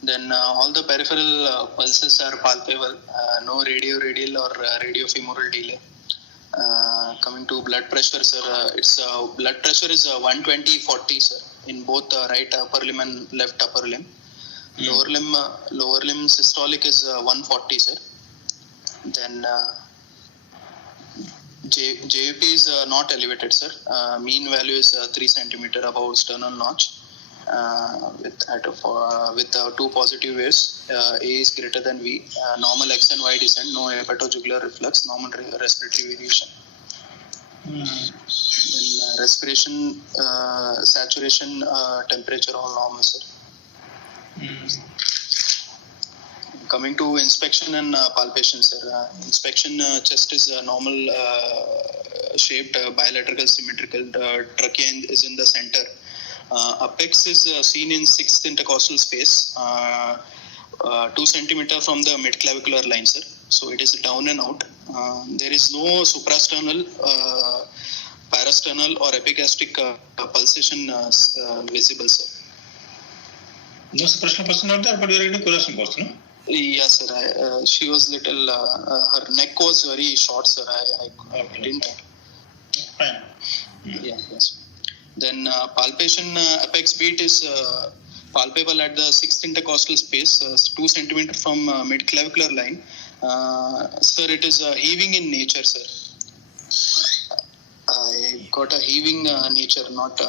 Then all the peripheral pulses are palpable, no radial or radiofemoral delay. Coming to blood pressure, sir, its blood pressure is 120/40, sir, in both right upper limb and left upper limb. Lower limb systolic is 140, sir. Then JVP is not elevated, sir. Mean value is 3 cm above sternal notch. With 2 positive waves, A is greater than V, normal X and Y descent, no hepatojugular reflux, normal respiratory variation. Then respiration, saturation, temperature all normal, sir. Coming to inspection and palpation, sir. Inspection, chest is normal shaped, bilateral symmetrical, trachea is in the center. Apex is seen in 6th intercostal space, 2 cm from the midclavicular line, sir. So it is down and out. There is no suprasternal, parasternal or epigastric pulsation visible, sir. No suprasternal pulsation not there, but you are getting collapsing pulse, no? Yes, sir. She was little. Her neck was very short, sir. I didn't. Fine. Yes. Then palpation, apex beat is palpable at the 6th intercostal space, 2 cm from midclavicular line. Sir, it is heaving in nature, sir. I got a heaving nature, not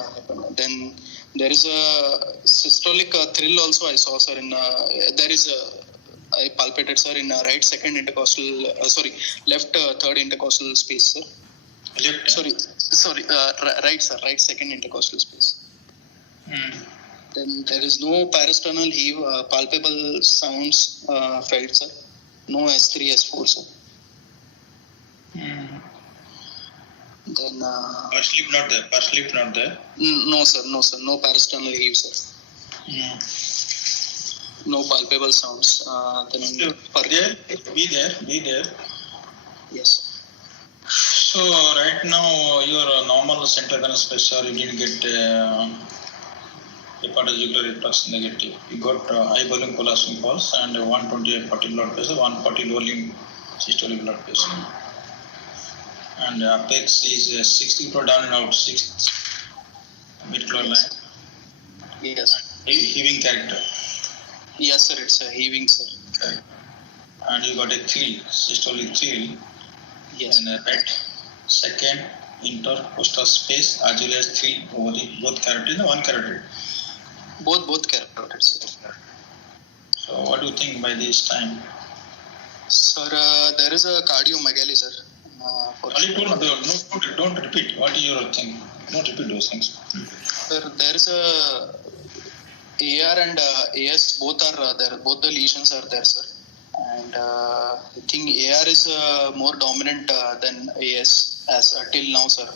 then there is a systolic thrill also I saw, sir. In there is I palpated, sir, in right second intercostal, left third intercostal space, sir. Right, sir, right second intercostal space. Then there is no parasternal heave, palpable sounds felt, sir. No S3, S4, sir. Then Pulse sleep not there. No, sir. No parasternal heave, sir. No palpable sounds. Then Be there. Yes, sir. So right now your normal central venous pressure, you didn't get hepatojugular reflux negative. You got high volume collapsing pulse and 120/40 blood pressure, 140 volume systolic blood pressure. And apex is 60 per down and out, 6th midclavicular line. Yes. Heaving character. Yes, sir. It's a heaving, sir. Okay. And you got a thrill, systolic thrill. Yes. And right second intercostal space as well as thrill over the both carotid and one carotid. Both carotid, sir. So what do you think by this time? Sir, there is a cardiomegaly, sir. Don't repeat. What is your thing? Don't repeat those things. Sir, there is a AR and AS both are there. Both the lesions are there, sir. And I think AR is more dominant than AS as till now, sir,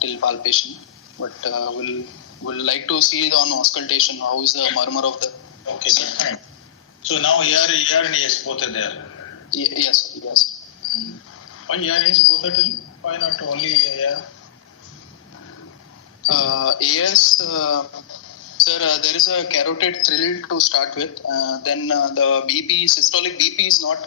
till palpation. But we'll like to see on auscultation how is the murmur of the. Okay, sir. Fine. So now AR and AS both are there. Yes, sir. Yes. Why AR is both are telling? Why not only AR? AS there is a carotid thrill to start with. Then the BP, systolic BP is not,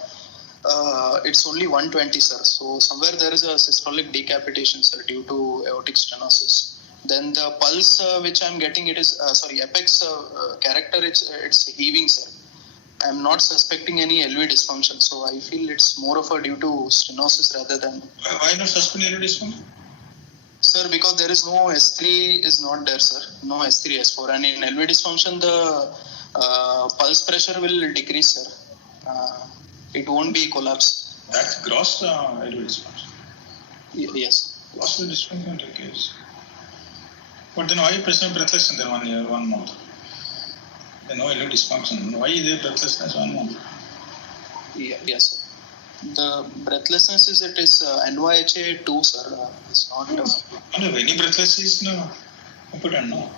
it's only 120, sir. So somewhere there is a systolic decapitation, sir, due to aortic stenosis. Then the pulse which I'm getting, it is, apex character, it's heaving, sir. I'm not suspecting any LV dysfunction. So I feel it's more of a due to stenosis rather than... Why not suspecting LV dysfunction? Sir, because there is no S3 is not there, sir. No S3, S4. And in LV dysfunction, the pulse pressure will decrease, sir. It won't be collapse. That's gross LV dysfunction. Yes. Gross LV dysfunction decrease. But then why are you present breathlessness in 1 year, 1 month? Then no LV dysfunction. Why is there breathlessness 1 month? Yes, sir. The breathlessness is NYHA 2, sir. It's not. No, any breathlessness is no important, no.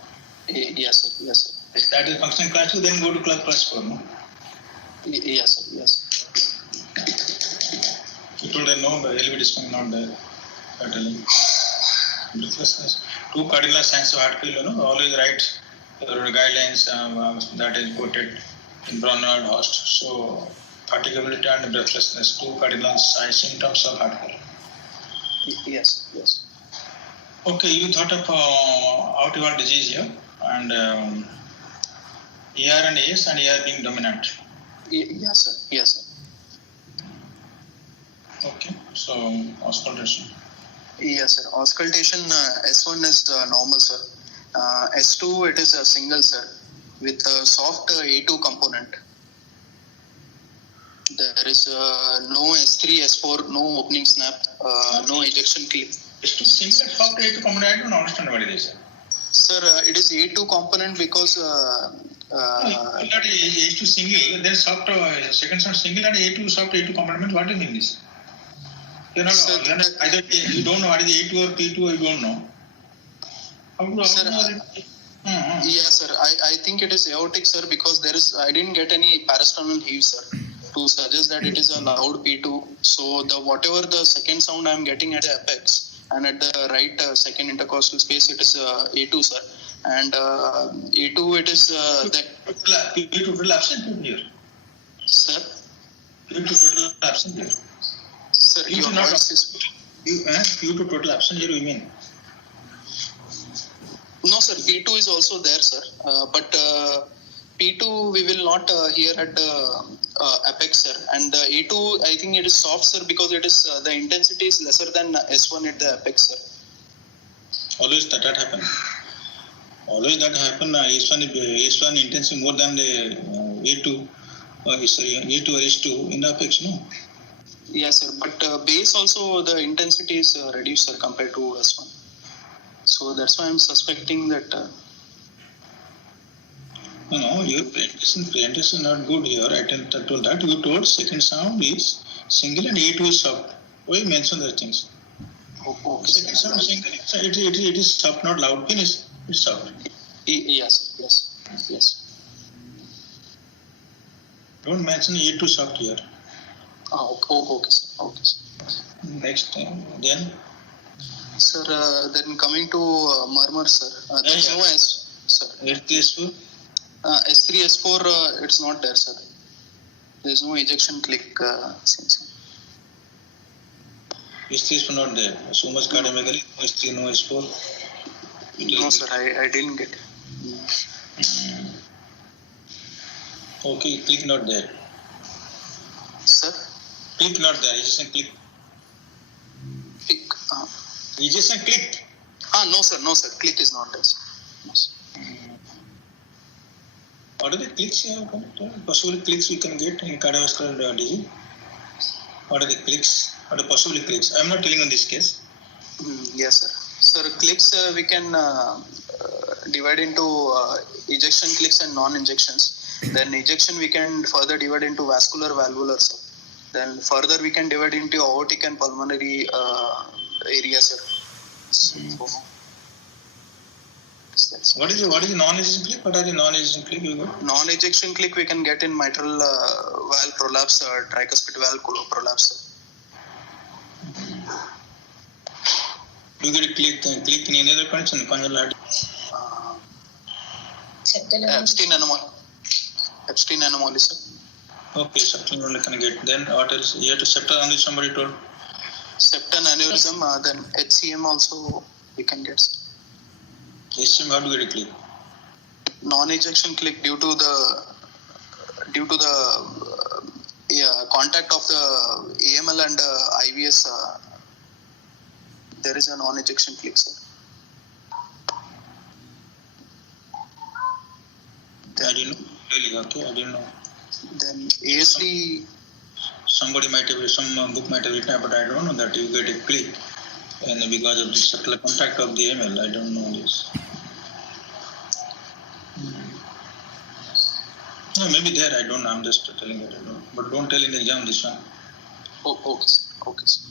Yes, sir. Yes, sir. If that is functioning class 2, then go to class 4, no. Yes, sir. Yes. You told them no, the LV dysfunction not there. Breathlessness. 2 cardinal signs of heart failure, no. Always write the guidelines that is quoted in Brownard Host. So. Fatigability and breathlessness, 2 cardinal symptoms of heart failure. Yes, yes. Okay, you thought of aortic disease here, and ER and AS, and ER being dominant. Yes, sir. Yes, sir. Okay, so auscultation. Yes, sir. Auscultation S1 is normal, sir. S2 it is a single, sir, with a soft A2 component. There is no S3, S4, no opening snap, no ejection clip. S2 single soft A2 component, I don't understand what it is. Sir, it is A2 component because... H2 single, then soft, second soft single and A2 soft A2 component, what do you mean this? You're not, sir, either you don't know what is A2 or P2 or you don't know. How do sir, yes, sir. I think it is aortic, sir, because I didn't get any parasternal heave, sir, to suggest that it is a loud P2. So whatever the second sound I am getting at the apex and at the right second intercostal space, it is A2, sir. And A2, it is P2 total absent here. Sir? P2 total absent here. Sir, your voice is... P2 total absent here, you mean? No, sir. P2 is also there, sir. But P2 we will not hear at the apex, sir. And the A2, I think it is soft, sir, because it is the intensity is lesser than S1 at the apex, sir. Always that happen. Always that happen. S1 intensity more than the A2. A2 or S2 in the apex, no? Yes, sir. But base also the intensity is reduced, sir, compared to S1. So that's why I'm suspecting that. No, your presentation is not good here. I told that. You told second sound is single and A2 is soft. Why you mention those things? Okay. Second sound single. It is soft, not loud. It's soft. Yes. Don't mention A2 soft here. Okay, sir. Next, then. Sir, then coming to murmur, sir. There is no S, sir. S3, S3, S4, it's not there, sir. There is no ejection click, seems. S3 is not there. So much cardiomegaly, S3, no S4. No, sir, I didn't get it. Okay, click not there. Sir? Click not there. Ejection click. Click. Ejection click. No, sir. Click is not there, sir. No, sir. What are the clicks you have got? Possible clicks we can get in cardiovascular disease? What are the clicks? What are possibly clicks? I am not telling on this case. Yes, sir. Sir, clicks we can divide into ejection clicks and non-injections. Then ejection we can further divide into vascular, valvular, sir. Then further we can divide into aortic and pulmonary area, sir. So, what is non-ejection click? What are the non-ejection click you got? Non-ejection click we can get in mitral valve prolapse, tricuspid valve prolapse, sir. Do you get a click in any other condition? Epstein anomaly. Epstein anomaly, sir. Okay, septal only can get. Then what else? You have to septal aneurysm, somebody told. Septal aneurysm, then HCM also we can get. HCM, how to get it clear? Non-ejection click due to the contact of the AML and IVS. There is a non-ejection click, sir. I didn't know. Really? Okay, I didn't know. Then ASD. Somebody might have, some book might have written, but I don't know that you get a click, and because of the subtle contact of the AML, I don't know this. No, maybe there, I don't know. I'm just telling it. I don't know. But don't tell in the exam this one. Oh, okay, sir. Okay, sir.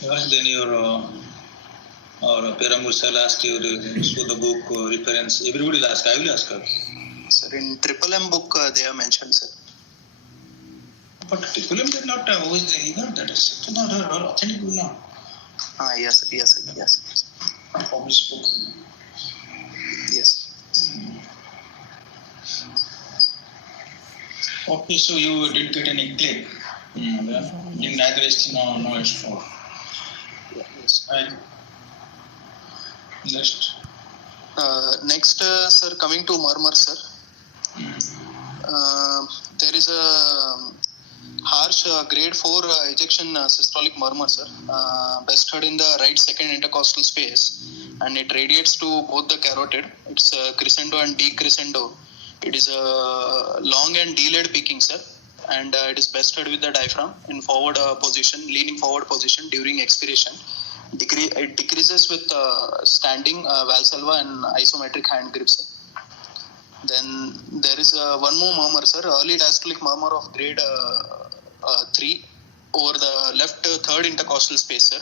Yes, then your or Peramursal ask you so the book reference. Everybody will ask. I will ask her. Sir, in Triple M book they have mentioned, sir. But Triple M is not always that is not authentic book now. Yes, yes. Published book. Yes. Okay, so you did get any click. Neither is no S4. Yes. Right. Next, sir, coming to murmur, sir. There is a harsh grade 4 ejection systolic murmur, sir. Best heard in the right second intercostal space, and it radiates to both the carotid. It's crescendo and decrescendo. It is a long and delayed peaking, sir, and it is best heard with the diaphragm in forward position, leaning forward position during expiration. It decreases with standing Valsalva and isometric hand grips. Then there is one more murmur, sir, early diastolic murmur of grade 3 over the left third intercostal space, sir.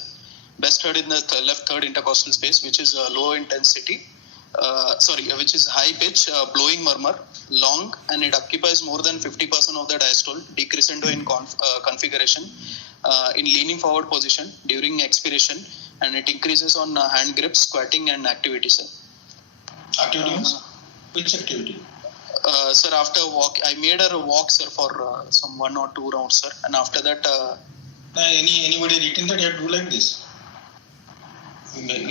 Best heard in the left third intercostal space, which is low intensity, which is high pitch, blowing murmur, long, and it occupies more than 50% of the diastole, decrescendo in configuration, in leaning forward position during expiration, and it increases on hand grip, squatting, and activity, sir. Activity? Which activity? Sir, after walk, I made her walk, sir, for some 1 or 2 rounds, sir, and after that. Anybody written that you have to do like this? You made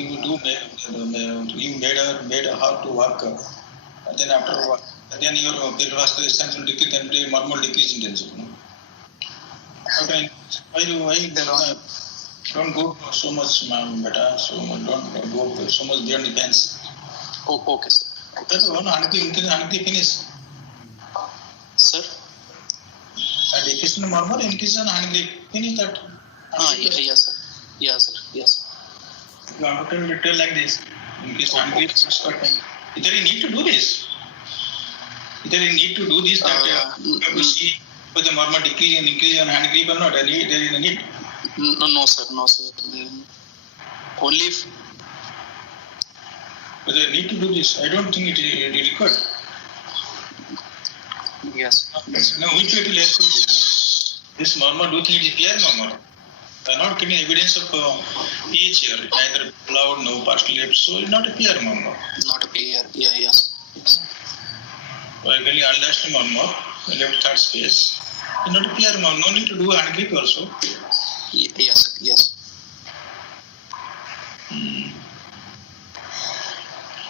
her how to walk, and then after walk, then your perivascular resistance will decrease, then the murmur decrease intensity. Okay. Why don't go so much, beta. So don't go so much beyond the pens. Oh, okay, sir. That's one anti finish. Sir? A decrease in murmur, increase in hand finish that. Yes, sir. Yes. You have to detail like this. Increase hand grip, squatting. Is there a need to do this? Is there a need to do this that you have to see whether the murmur decrease and increase on hand grip or not? There is a need. No, sir. Only if. Whether you need to do this, I don't think it is required. Yes. No, which way to let go? This murmur, do you think it is PR murmur? I am not getting evidence of pH here. Neither loud, no partial left, so it's not a PR murmur. Not a PR. Yes. Very unlasting murmur, left third space. It's not a PR murmur. No need to do hand grip also. Yes.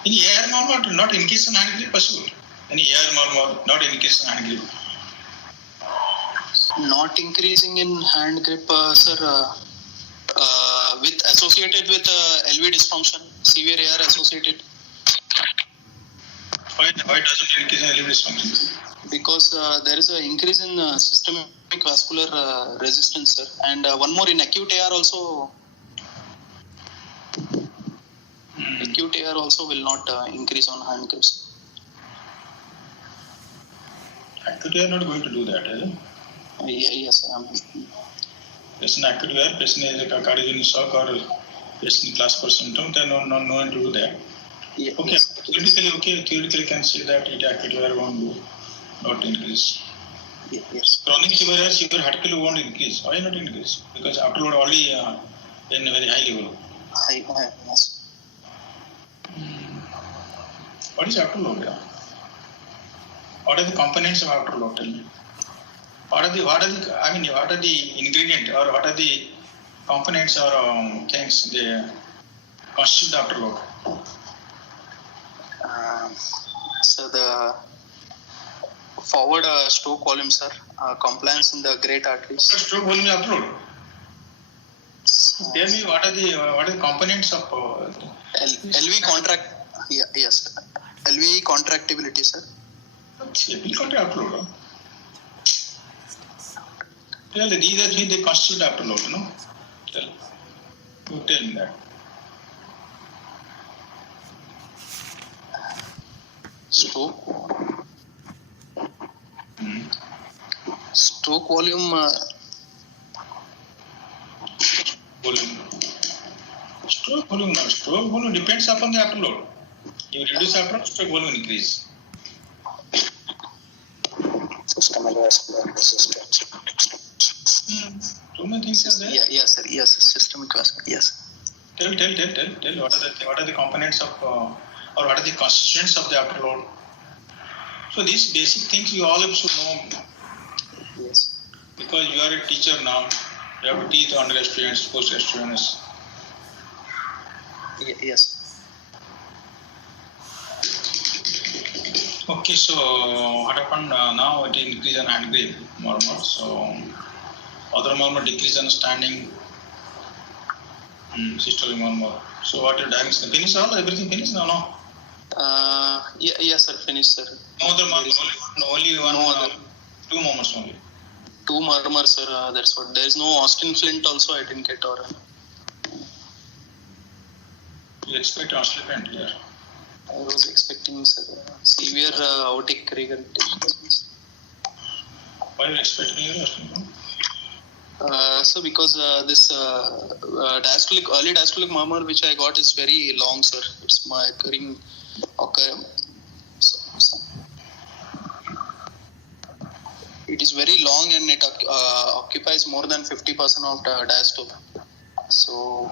In air murmur, not increase in hand grip possible. Any air murmur, not increase in hand grip. Not increasing in hand grip, sir, with associated with LV dysfunction, severe AR associated. Why doesn't it increase in LV dysfunction? Because there is an increase in systemic vascular resistance, sir, and one more in acute AR also. Acute AR also will not increase on hand grips. Acute AR not going to do that, is it? Yes, Patient acute AR, patient is a cardiogenic shock or patient class for symptom, then no one to do that. Yeah, okay, yes. Theoretically can say that it acute AR won't not increase. Yes. Chronic severe heart failure won't increase. Why not increase? Because afterward only in a very high level. Yes. What is afterload? Yeah? What are the components of afterload? Tell me. What are the ingredient or what are the components or things they constitute afterload? So the forward stroke volume, sir, compliance in the great arteries. Stroke volume is afterload. Tell me what are the components of LV contract? Yes. LV contractibility, sir. LV contract afterload. Tell me these are they constitute afterload, no? Tell me that. Stroke volume. Stroke volume depends upon the afterload. You reduce afterload, stroke volume increase. Systemic vascular resistance. So many things are there. Yes, sir. Yes, systemic vascular. Yes. Tell. What are the components of or what are the constituents of the afterload? So these basic things you all should know. Yes. Because you are a teacher now, you have to teach the undergrad students, postgrad students. Yes. Okay, so what happened now? It increase in hand grip more. So other more decrease in standing. Systolic more. So what you diagnosis? Finish all? Everything finished now? No? Yes, sir. Finished, sir. No other only one. No other. 2 moments only. 2 murmurs, sir. That's what. There is no Austin Flint also. I didn't get or. You expect Austin Flint here? I was expecting, sir, severe aortic regurgitation. Why are you expecting here Austin Flint? So because this early diastolic murmur which I got is very long, sir. It's my occurring. Okay. It is very long and it occupies more than 50% of diastole. So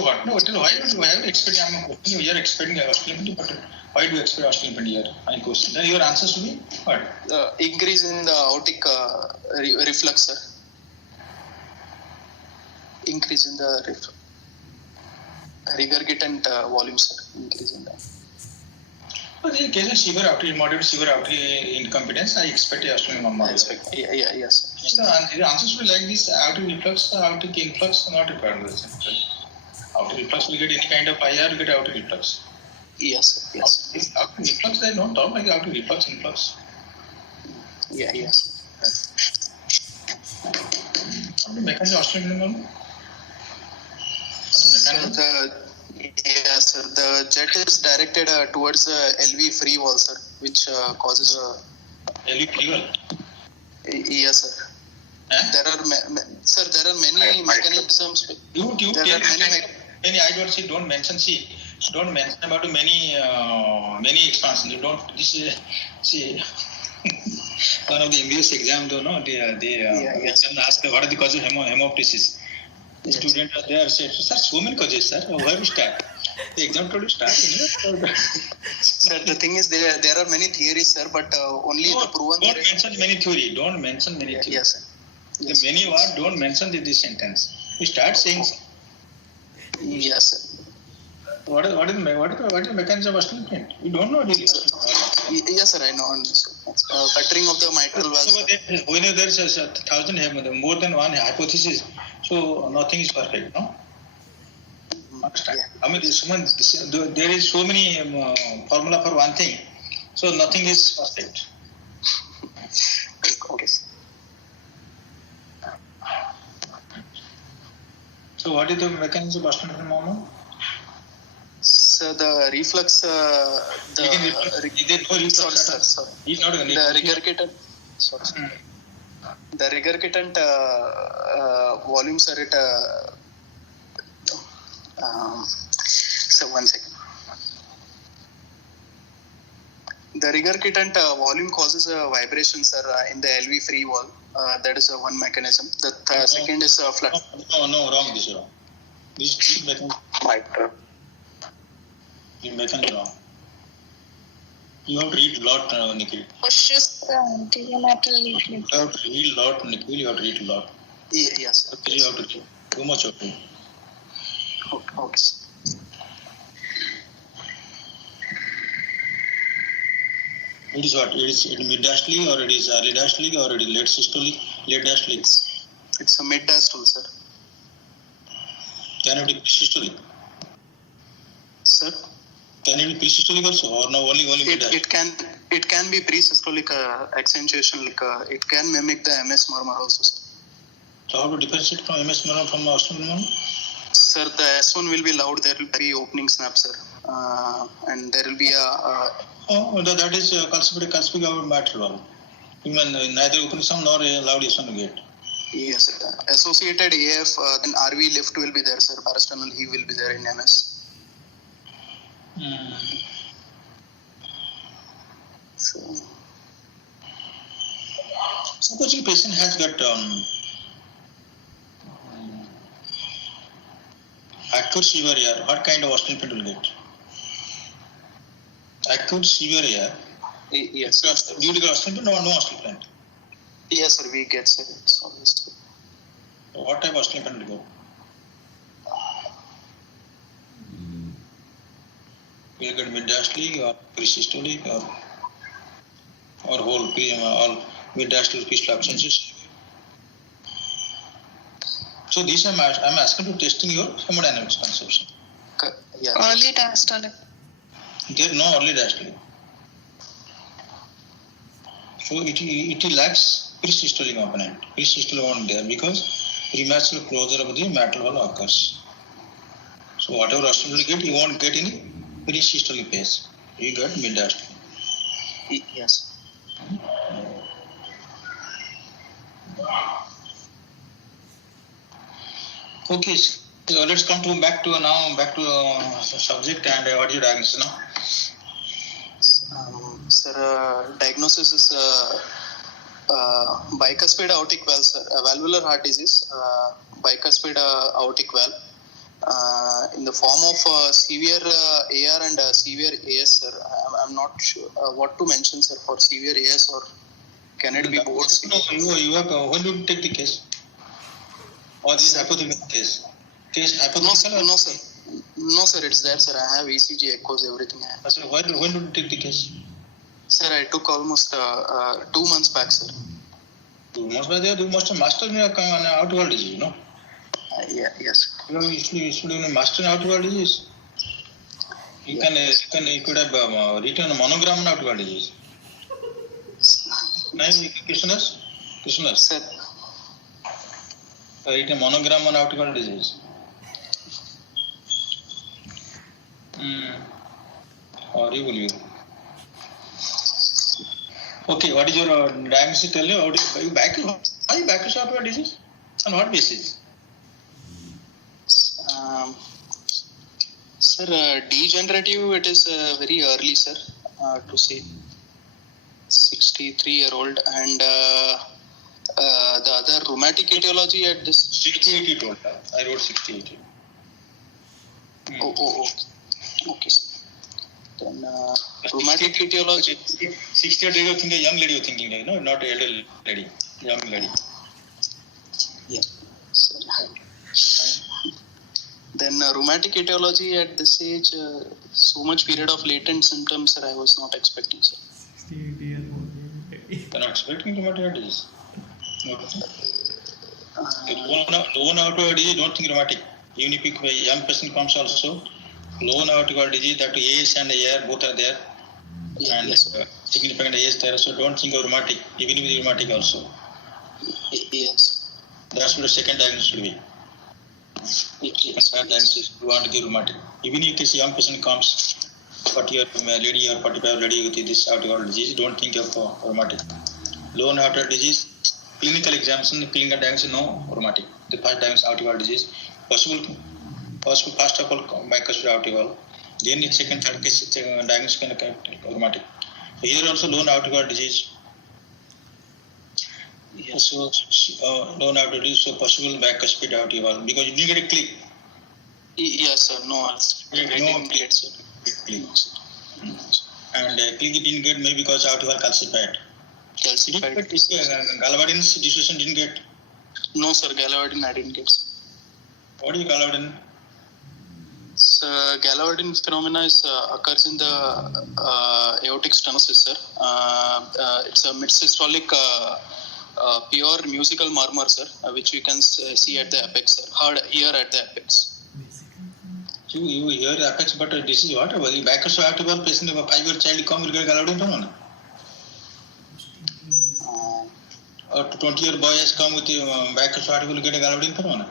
what? No, why are you expecting? I'm questioning you. You are expecting Austin, but why do you expect Austin here? My question. Then your answers will be what? Increase in the aortic reflux, sir. Increase in the regurgitant volume, sir. Increase in that. But in case of severe aortic, moderate severe aortic incompetence, I expect Austin murmur. Yes. So the answers will be like this: aortic reflux, aortic influx, not required. Aortic reflux will get any kind of IR, you get aortic reflux. Yes. Aortic reflux, they don't talk like aortic reflux, influx. Yes. What the mechanism of Austin murmur? Yes, sir. The jet is directed towards the LV free wall, sir, which causes a. LV free wall? Yes, sir. There are many mechanisms. I don't see. Don't mention about many expansion. You don't. This is see. One of the MBS exam, though, no, exam ask what are the causes of hemoptysis. The student they are said, sir, so many causes, sir. Where we start? The exam told you start. Sir, the thing is there are many theories, sir, but only the proven. Don't mention many theory. Don't mention many theory. Yes, sir. The many word don't mention this sentence. You start saying. Yes, sir. What is the mechanism of Austin Flint? You don't know this. Yes, sir. I know. Fettering of the mitral valve. So when there is 1,000 more than one hypothesis, so nothing is perfect, no? I mean, there is so many formula for one thing, so nothing is perfect. Okay. So what is the mechanism of Austin Flint murmur? So the reflux, the regurgitant. Sorry. The regurgitant volumes are at. So 1 second. The regurgitant volume causes a vibration, sir, in the LV free wall. That is one mechanism. The second is flush. No, wrong. This is wrong. This mechanism. This mechanism wrong. You have to read a lot, Nikhil. Pushes the anterior leaflet. You have to read a lot, Nikhil. You have to read a lot. Yes. Okay, you have to read too much of it. Okay. It is what? It is mid-diastolic or it is early diastolic or it is late systolic? Late diastolic. It's a mid-diastole, sir. Can it be pre-systolic? Sir? Can it be pre-systolic also or no? Only mid-diastolic? It can be pre-systolic accentuation. It can mimic the MS murmur also, sir. So how to differentiate from MS murmur from Austrian murmur? Sir, the S1 will be loud. There will be opening snap, sir, and there will be that is conspicuous about mitral valve. Even neither opening sound nor a loud S1 get. Yes, sir. Associated AF, then RV lift will be there, sir. Parasternal heave will be there in MS. Suppose the patient has got acute severe AR, what kind of osteal will get? Acute severe AR? Yes. Do you get osteal or no osteal? Yes, sir, we get, sir. It's always. What type of osteal will go? You get mid-diastolic or pre-systolic or whole all mid-diastolic pre-systolic absences. So these I'm asking to testing your hemodynamics conception. Yeah. Early diastolic. There is no early diastolic. So it lacks pre-systolic component. Pre-systolic won't there because premature closure of the mitral valve occurs. So whatever osteal you get, you won't get any pre-systolic phase. You get mid-diastolic. Yes. Okay, so let's come back to subject and what is your diagnosis now? Sir, diagnosis is bicuspid aortic valve, sir. Valvular heart disease, bicuspid aortic valve. In the form of severe AR and severe AS, sir. I'm not sure what to mention, sir, for severe AS, or can it be both? No, you have, when did you take the case? Or this is hypothetical case? Hypothetical? No, sir. No, sir, it's there, sir. I have ECG, echoes, everything. So when did you take the case? Sir, I took almost 2 months back, sir. 2 months back, you must have mastered an aortic valve disease, no? Yes. You should master an aortic valve disease. You could have written a monogram on aortic valve disease. Krishna? Sir. Write a monogram on aortic valve disease. Horrible you. Okay, what is your diagnosis? Tell you, are you back to aortic valve disease? On what basis? Sir, degenerative, it is very early, sir, to say. 63-year-old, and the other rheumatic etiology at this. 68 you told. I wrote 68. Okay, sir. Then rheumatic etiology. 68 you think a young lady you're thinking, like, no, not an elderly lady, young lady. Yeah, sir. Then rheumatic etiology at this age, so much period of latent symptoms, sir, I was not expecting, sir. 68 years old. You're not expecting rheumatic disease? No. Low aortic disease, don't think rheumatic. Even if a young person comes also, low aortic disease, that AS and AR both are there. And yes, significant AS there, so don't think of rheumatic, even with rheumatic also. Yes. That's what the second diagnosis will be. Second diagnosis, you want to give rheumatic. Even if a young person comes, 40-year lady or 45 lady with this aortic valve disease, don't think of rheumatic. Low aortic disease, clinical examination, clinical diagnosis, no rheumatic. The first diagnosis aortic valve disease, possible first of all bicuspid aortic valve. Then the second, third case diagnosis rheumatic. Here also low aortic valve disease. Yes. So low aortic disease, so possible bicuspid aortic valve because you didn't get a click. Yes, sir. No, I didn't get, sir. Click. And click it didn't get maybe because aortic valve calcified. Calcified. Galvadin's dissociation didn't get. No, sir. Galvadin I didn't get, sir. What is Galvadin? So, Galvadin phenomena occurs in the aortic stenosis, sir. It's a mid-systolic pure musical murmur, sir, which we can see at the apex, sir. Hear at the apex. You hear apex, but this is what? The bicuspid aortic valve patient, a 5-year child come will get Galvadin phenomena. Or 20-year boy has come with bicuspid aortic valve will get a Galvadin phenomena.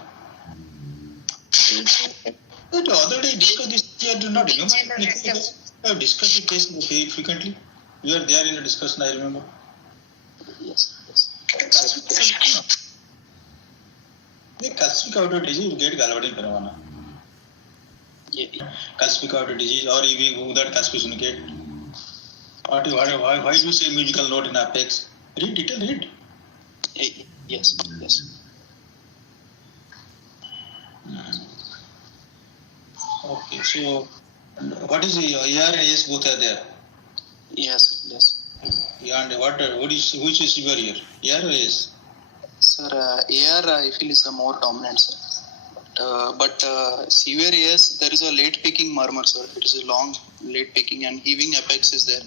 The other day discussed this, I do not remember. I have discussed the case very frequently. You are there in the discussion, I remember. Yes. The calcific aortic disease will get Galvadin phenomena. Yeah. Calcific aortic disease, or even without calcification get. Why do you say musical note in apex? Read detail, read. Yes. Okay, so what is the ER and AS both are there? Yes. Yeah, and which is severe here? ER or AS? Sir, AR I feel is more dominant, sir. But severe AS, there is a late peaking murmur, sir. It is a long late peaking and heaving apex is there.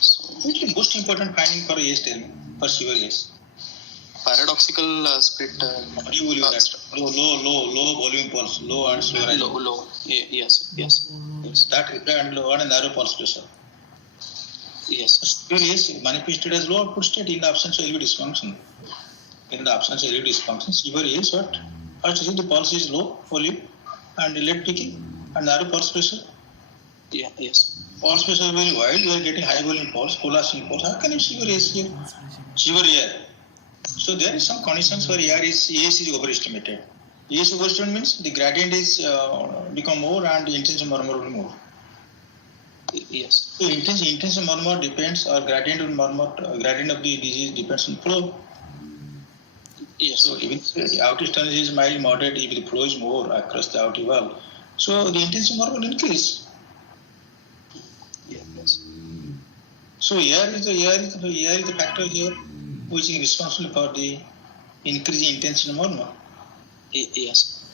So, Which is the most important finding for AS, tell me, for severe AS? paradoxical split. What do you believe that? Low volume pulse, low and slow rising. Low. Yes. That and low and narrow pulse pressure. Yes. Severe AS manifested as low output state in the absence of LV dysfunction. Severe AS, what? First is the pulse is low volume and late peaking and narrow pulse pressure. Yeah. Yes. Pulse pressure is very wide. You are getting high volume pulse, pulsing pulse. How can you severe AS here? Severe AR. So there is some conditions where AS is overestimated. AS overestimated means the gradient is become more and the intensive murmur will more. Yes. So intensive murmur depends, or gradient of the disease depends on flow. Yes. So even the aortic stenosis is mild, moderate, if the flow is more across the aortic valve, so the intensive murmur will increase. Yes. So AR is the factor here which is responsible for the increasing intensity murmur. Yes.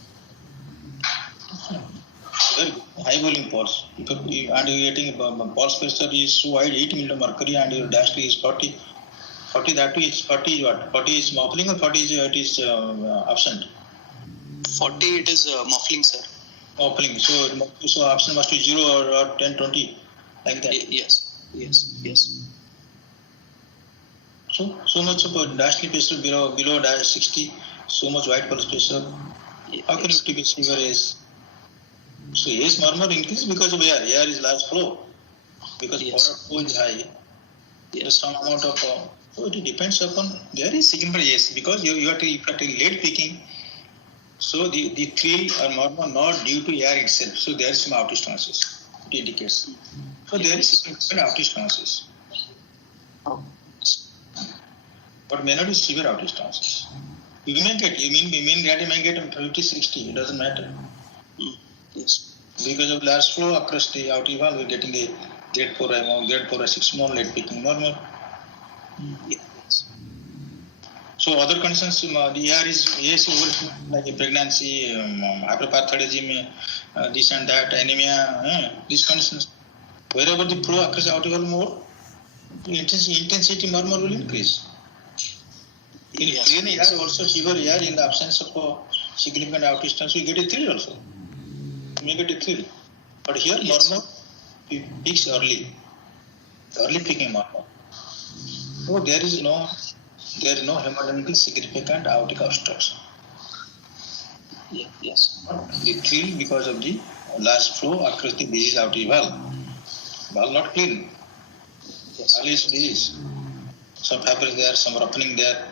Very high volume pulse. And you are getting pulse pressure is so wide, 80 mm mercury, and your diastole is 40. 40 is what? 40 is muffling or 40 is absent? 40 it is muffling, sir. Muffling. So absent must be 0 or 10, 20, like that. Yes. So much of diastole pressure below 60, so much wide pulse pressure. How can it be severe AS? So AS murmur increase because of AR. AR is large flow. Because water flow is high. There's some amount of so it depends upon, there is secondary AS because you have to late peaking. So the thrill or murmur not due to AR itself. So there is some aortic stenosis. It indicates. So there is significant aortic stenosis. But may not be severe aortic stenosis. You may get, gradient may get 50, 60, it doesn't matter. Yes. Because of large flow across the aortic valve, we're getting a grade 4 or 6 more late peaking murmur. Yes. So other conditions, the AR is over like a pregnancy, hyperparathyroidism, this and that, anemia, these conditions. Wherever the flow across the aortic valve more, the intensity murmur will increase. In plain AR also, severe AR in the absence of significant aortic stenosis, you get a thrill also. You may get a thrill. But here murmur peaks early peaking murmur. So there is no hemodynamically significant aortic obstruction. Yes. The thrill because of the large flow across the disease aortic valve. Valve not clean. Yes. All is disease. Some fibers there, some roughening there.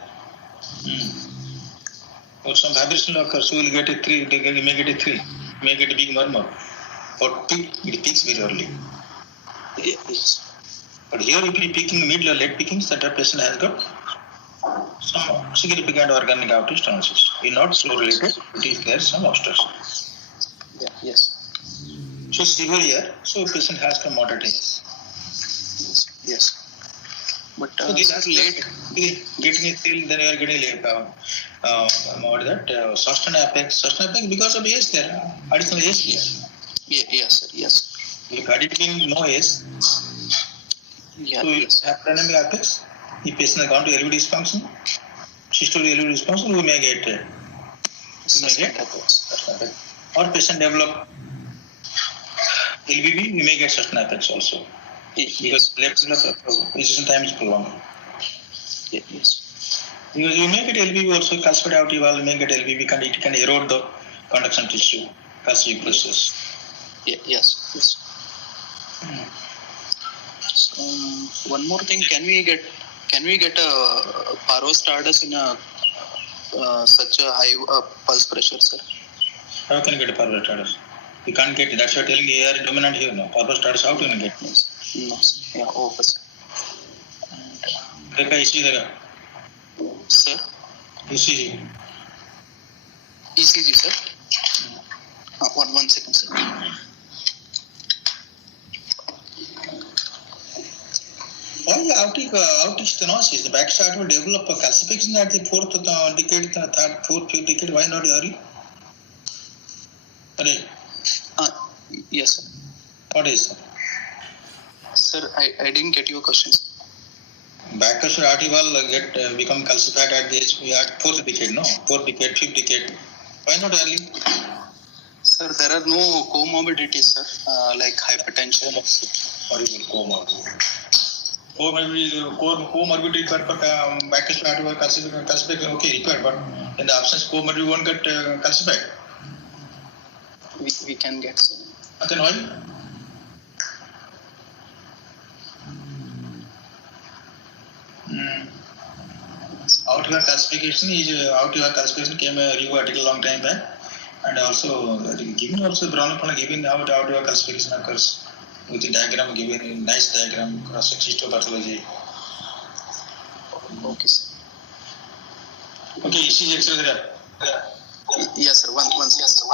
Or some vibration occurs, so you will get a thrill, you may get a thrill, you may get a big murmur. But it peaks very early. Yes. But here, if you picking mid or late pickings, that patient has got some significant organic aortic stenosis. It's not slow related, it is there some obstruction. Yeah, yes. So severe here, so patient has some moderate AS. Yes. But So this sir, is late. getting still, then you are getting late. What is that? Sustained apex because of AS there, additional AS here. Yes, sir. Yes. If had it been no AS, Yeah. so Yes. have dynamic apex. If patient has gone to LV dysfunction, systolic LV dysfunction, we may get Sustained apex. or patient develop LVB, we may get sustained apex also. Because left precision time is prolonged. Yes. Because you may get LVB also, calcified aortic valve, you may get LVB, it can erode the conduction tissue, calcific process. Yes. So, one more thing, can we get a parostardus in a such a high pulse pressure, sir? How can you get a parostardus? You can't get it. That's why telling you are dominant here. No, parostardus, how can you get? No, sir. Yeah, okay, sir. Sir? ECG. ECG, sir? One second, sir. Why aortic stenosis? The backstart will develop a calcification at the fourth decade, third, fourth, fifth decade. Why not early? Yes, sir. What is? Sir, I didn't get your question. Backstart aortic valve become calcified at the age at fourth decade, no? Fourth decade, fifth decade. Why not early? Sir, there are no comorbidities, sir, like hypertension. What is comorbidity? Comorbidity for backstart aortic valve calcification, okay, required, but in the absence comorbidity, you won't get calcified. We can get, sir. Then why? Aortic valve calcification came a review article long time back, and also given also Brown given out aortic valve calcification occurs with the diagram given nice diagram cross histopathology. Okay, sir. Okay, ECG X-ray there. Yes, sir. One second, sir.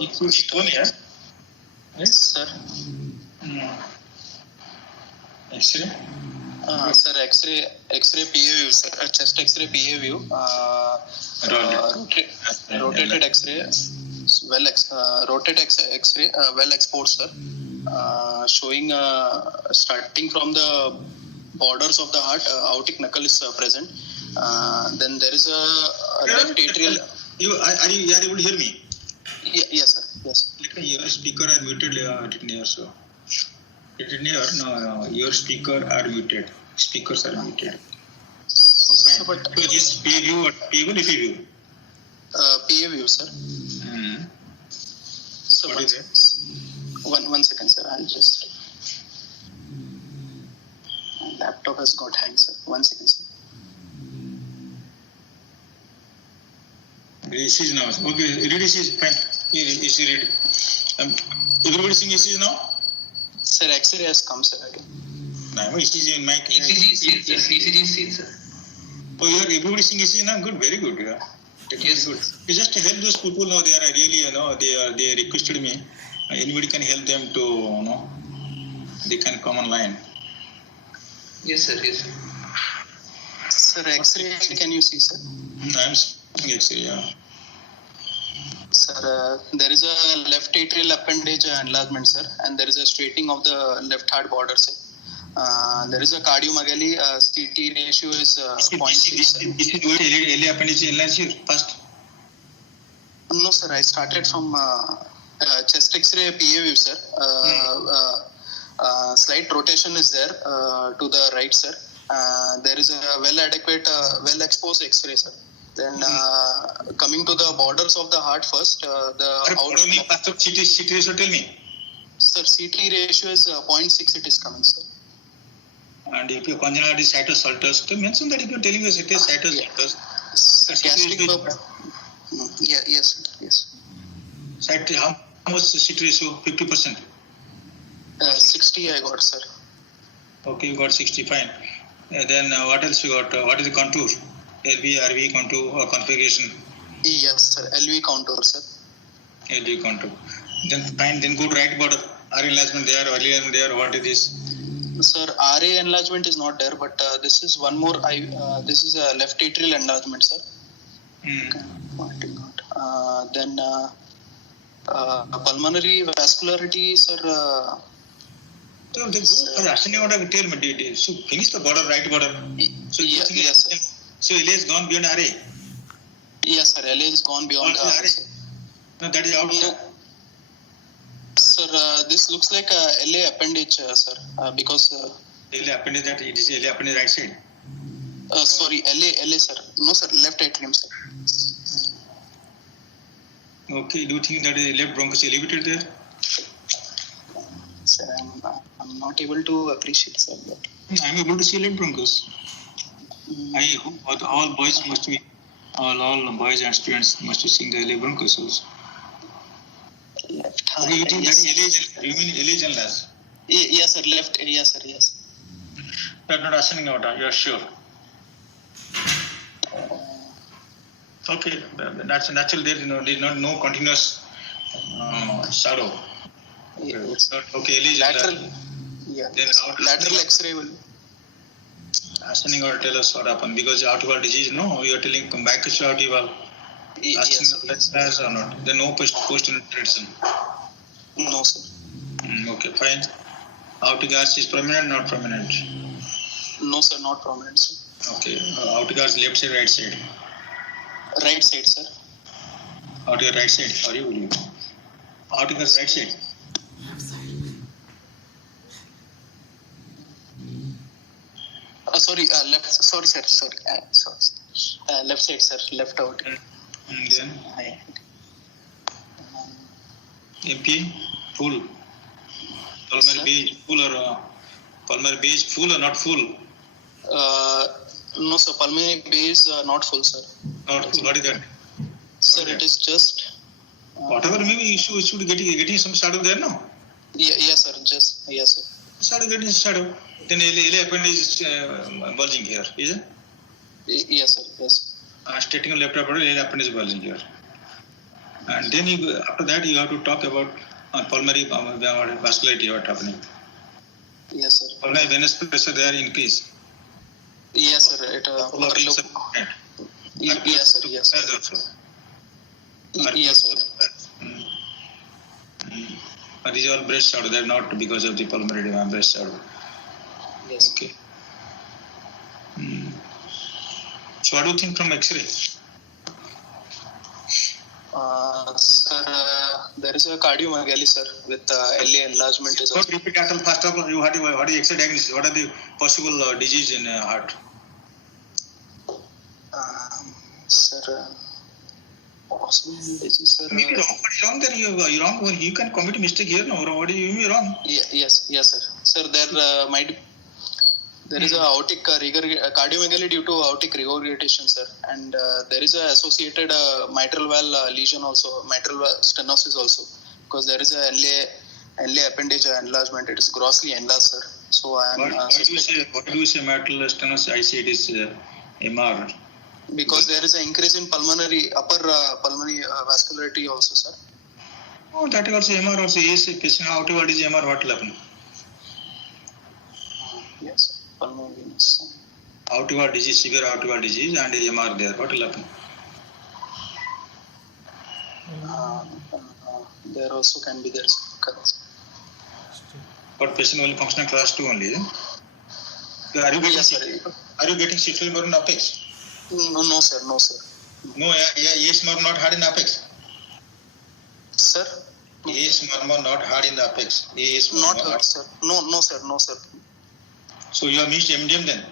It's one here. Yes, sir. X-ray. Sir, X-ray PA view, sir. Chest X-ray PA view. Rotated X-ray. Rotated X-ray. Well exposed, sir. Showing starting from the borders of the heart, aortic knuckle is present. Then there is a left atrial. You are able to hear me? Yes, sir. Yes. Your speaker are muted. Near so. No, your speaker are muted. Speakers are muted. So, but so this PA view or PA view? PA view, sir. So what is it? One second, sir. I'll just. My laptop has got hang, sir. 1 second, sir. This is now. Okay, read this is fine. Is read. Everybody seeing ECG now? Sir, X-ray has come, sir, again. No, ECG in my case. ECG is seen, sir. Oh, everybody seeing ECG now? Good, very good. Yeah. Yes, good. You just help those people now. They are really, they requested me. Anybody can help them to, they can come online. Yes, sir. Yes, sir. Sir, X-ray, can you see, sir? I'm seeing X-ray, yeah. Sir, there is a left atrial appendage enlargement, sir, and there is a straightening of the left heart border, sir. There is a cardiomegaly. CT ratio is 0.6. This is what LA appendage enlarged first? No, sir. I started from chest X-ray PA view, sir. Slight rotation is there to the right, sir. There is a well exposed X-ray, sir. Then Mm-hmm. Coming to the borders of the heart first, the CT ratio, tell me. Sir, CT ratio is 0.6 it is coming, sir. And if your congenital is cytosaltus, to mention that if you're telling us it is cytosaltus. Gastric yes. How much CT ratio? 50%? 60 I got, sir. Okay, you got 60, fine. Then what else you got? What is the contour? LV, RV contour or configuration? Yes, sir. LV contour, sir. LV contour. Then fine, then go to right border. RA enlargement there, earlier and there, what is this? Sir, RA enlargement is not there, but this is one more. This is a left atrial enlargement, sir. Pointing out. Then pulmonary vascularity, sir. So they go for ascending order, tell me details. So finish the border, right border. So yes, sir. So LA has gone beyond RA. Yes, sir. LA has gone beyond RA. No, that is out. No. Sir, this looks like a LA appendage, sir, because... LA appendage, that it is LA appendage right side? Sorry, LA, sir. No, sir, left atrium, sir. Okay, do you think that is left bronchus elevated there? Sir, I'm not able to appreciate, sir, that. I'm able to see left bronchus. I hope all boys must be, all boys and students must be seeing the left bronchus also. Left. Okay, you think that is LA, you mean LA generalized? Yes, sir, left, yes, sir, yes. That's not ascending order, you are sure? Okay, that's natural. There is no continuous shadow. Yes. Okay, LA lateral. Yeah. Then lateral X-ray will. Ascending order, tell us what happened, because aortic disease. No, you are telling come back to aortic valve. Yes, or not? Then no post infiltration. No, sir. Okay, fine. Aortic arch is prominent, not prominent. No, sir, not prominent, sir. Okay, aortic arch left side, right side. Right side, sir. Aortic right side. Sorry, will you? Aortic right side. Sorry, left. Sorry, sir. Sorry. Left side, sir. Left out. And then MP full. Pulmonary beige full or pulmonary beige full or not full? No, sir. Pulmonary beige not full, sir. Not full. What is that? Sir, it is just. Whatever maybe you should getting some shadow there, no? Yes, sir. Just yes, sir. Shadow getting shadow. Then LA appendage is bulging here, is it? Yes, sir. Yes. Stating left appendage, LA appendage is bulging here. And then after that you have to talk about pulmonary vascularity, what happening. Yes, sir. Pulmonary venous pressure there increase. Yes, sir. Yes, sir. Yes. Yes, sir. These are all breast shadow. They are not because of the pulmonary breast shadow. Yes. Okay. So what do you think from X-ray? Sir, there is a cardiomegaly, sir, with LA enlargement. What repeat that first of all, what is X-ray diagnosis? What are the possible disease in heart? Sir, possible disease, sir. Maybe wrong there. You're wrong. You can commit mistake here. No, what do you mean wrong? Yes, sir. Sir, there is a aortic cardiomegaly due to aortic regurgitation, sir, and there is a associated mitral valve lesion also, mitral valve stenosis also, because there is a LA appendage enlargement. It is grossly enlarged, sir. So I am. What do you say mitral stenosis? I say it is MR. Because there is an increase in upper pulmonary vascularity also, sir. Oh, that is also MR also. Yes, patient aortic valve is MR. What will happen? Yes, sir. Pulmonary venous. Aortic valve disease, severe aortic valve disease, and MR there. What will happen? There also can be there. But patient only functional class 2 only. Are you getting systolic murmur in apex? No, sir. No, yes, murmur not hard in apex. Sir? Yes, murmur not hard in the apex. Yes, not hard, sir. No, sir. So you have missed MDM then?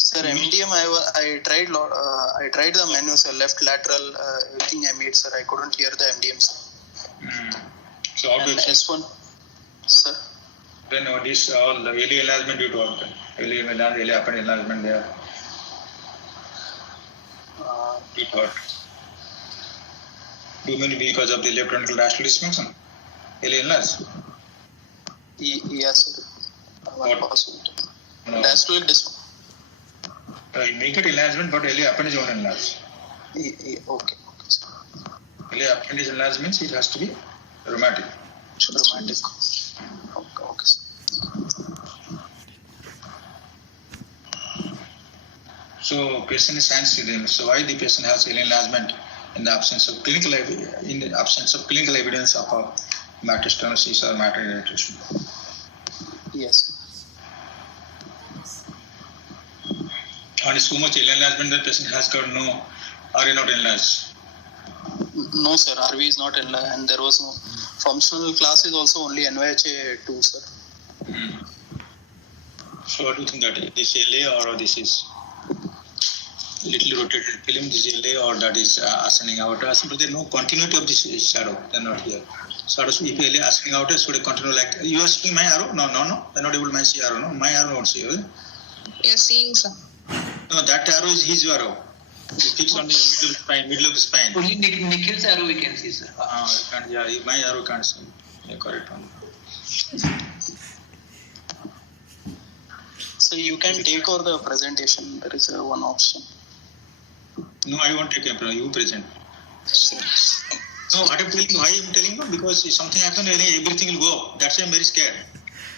Sir, MDM, I tried the menu, sir. Left lateral, everything I made, sir. I couldn't hear the MDM, sir. So how And to S1, sir. then this all the early enlargement due to what? Early apparent enlargement there. Due to what? Do you mean because of the left ventricle diastolic dysfunction? Early enlarged? Yes, sir. One What? possibility. No. Diastolic dysfunction. You make it enlargement, but early appendage won't enlarge. Okay, sir. Early appendage enlarged means it has to be rheumatic. Rheumatic. Okay, sir. So patient is sensitive. So why the patient has early enlargement in the absence of clinical evidence of a matrix stenosis or matrix irritation? Yes. And so much early enlargement the patient has got no RA not enlarged. No, sir. RV is not enlarged, and there was no functional class is also only NYHA 2, sir. So what do you think that this LA or this is little rotated film, this LA or that is ascending outer? So there is no continuity of this shadow. They are not here. So if LA ascending outer should continue like you are seeing my arrow? No. They are not able to see arrow. No, my arrow not see. You're seeing, sir. No, that arrow is his arrow. It fixed on the middle of the spine. Only Nikhil's arrow we can see, sir. My arrow can't see. Correct one. So you can take over the presentation. There is one option. No, I won't take a you present. No, what I'm telling you, why I'm telling you? Because if something happens, everything will go up. That's why I'm very scared.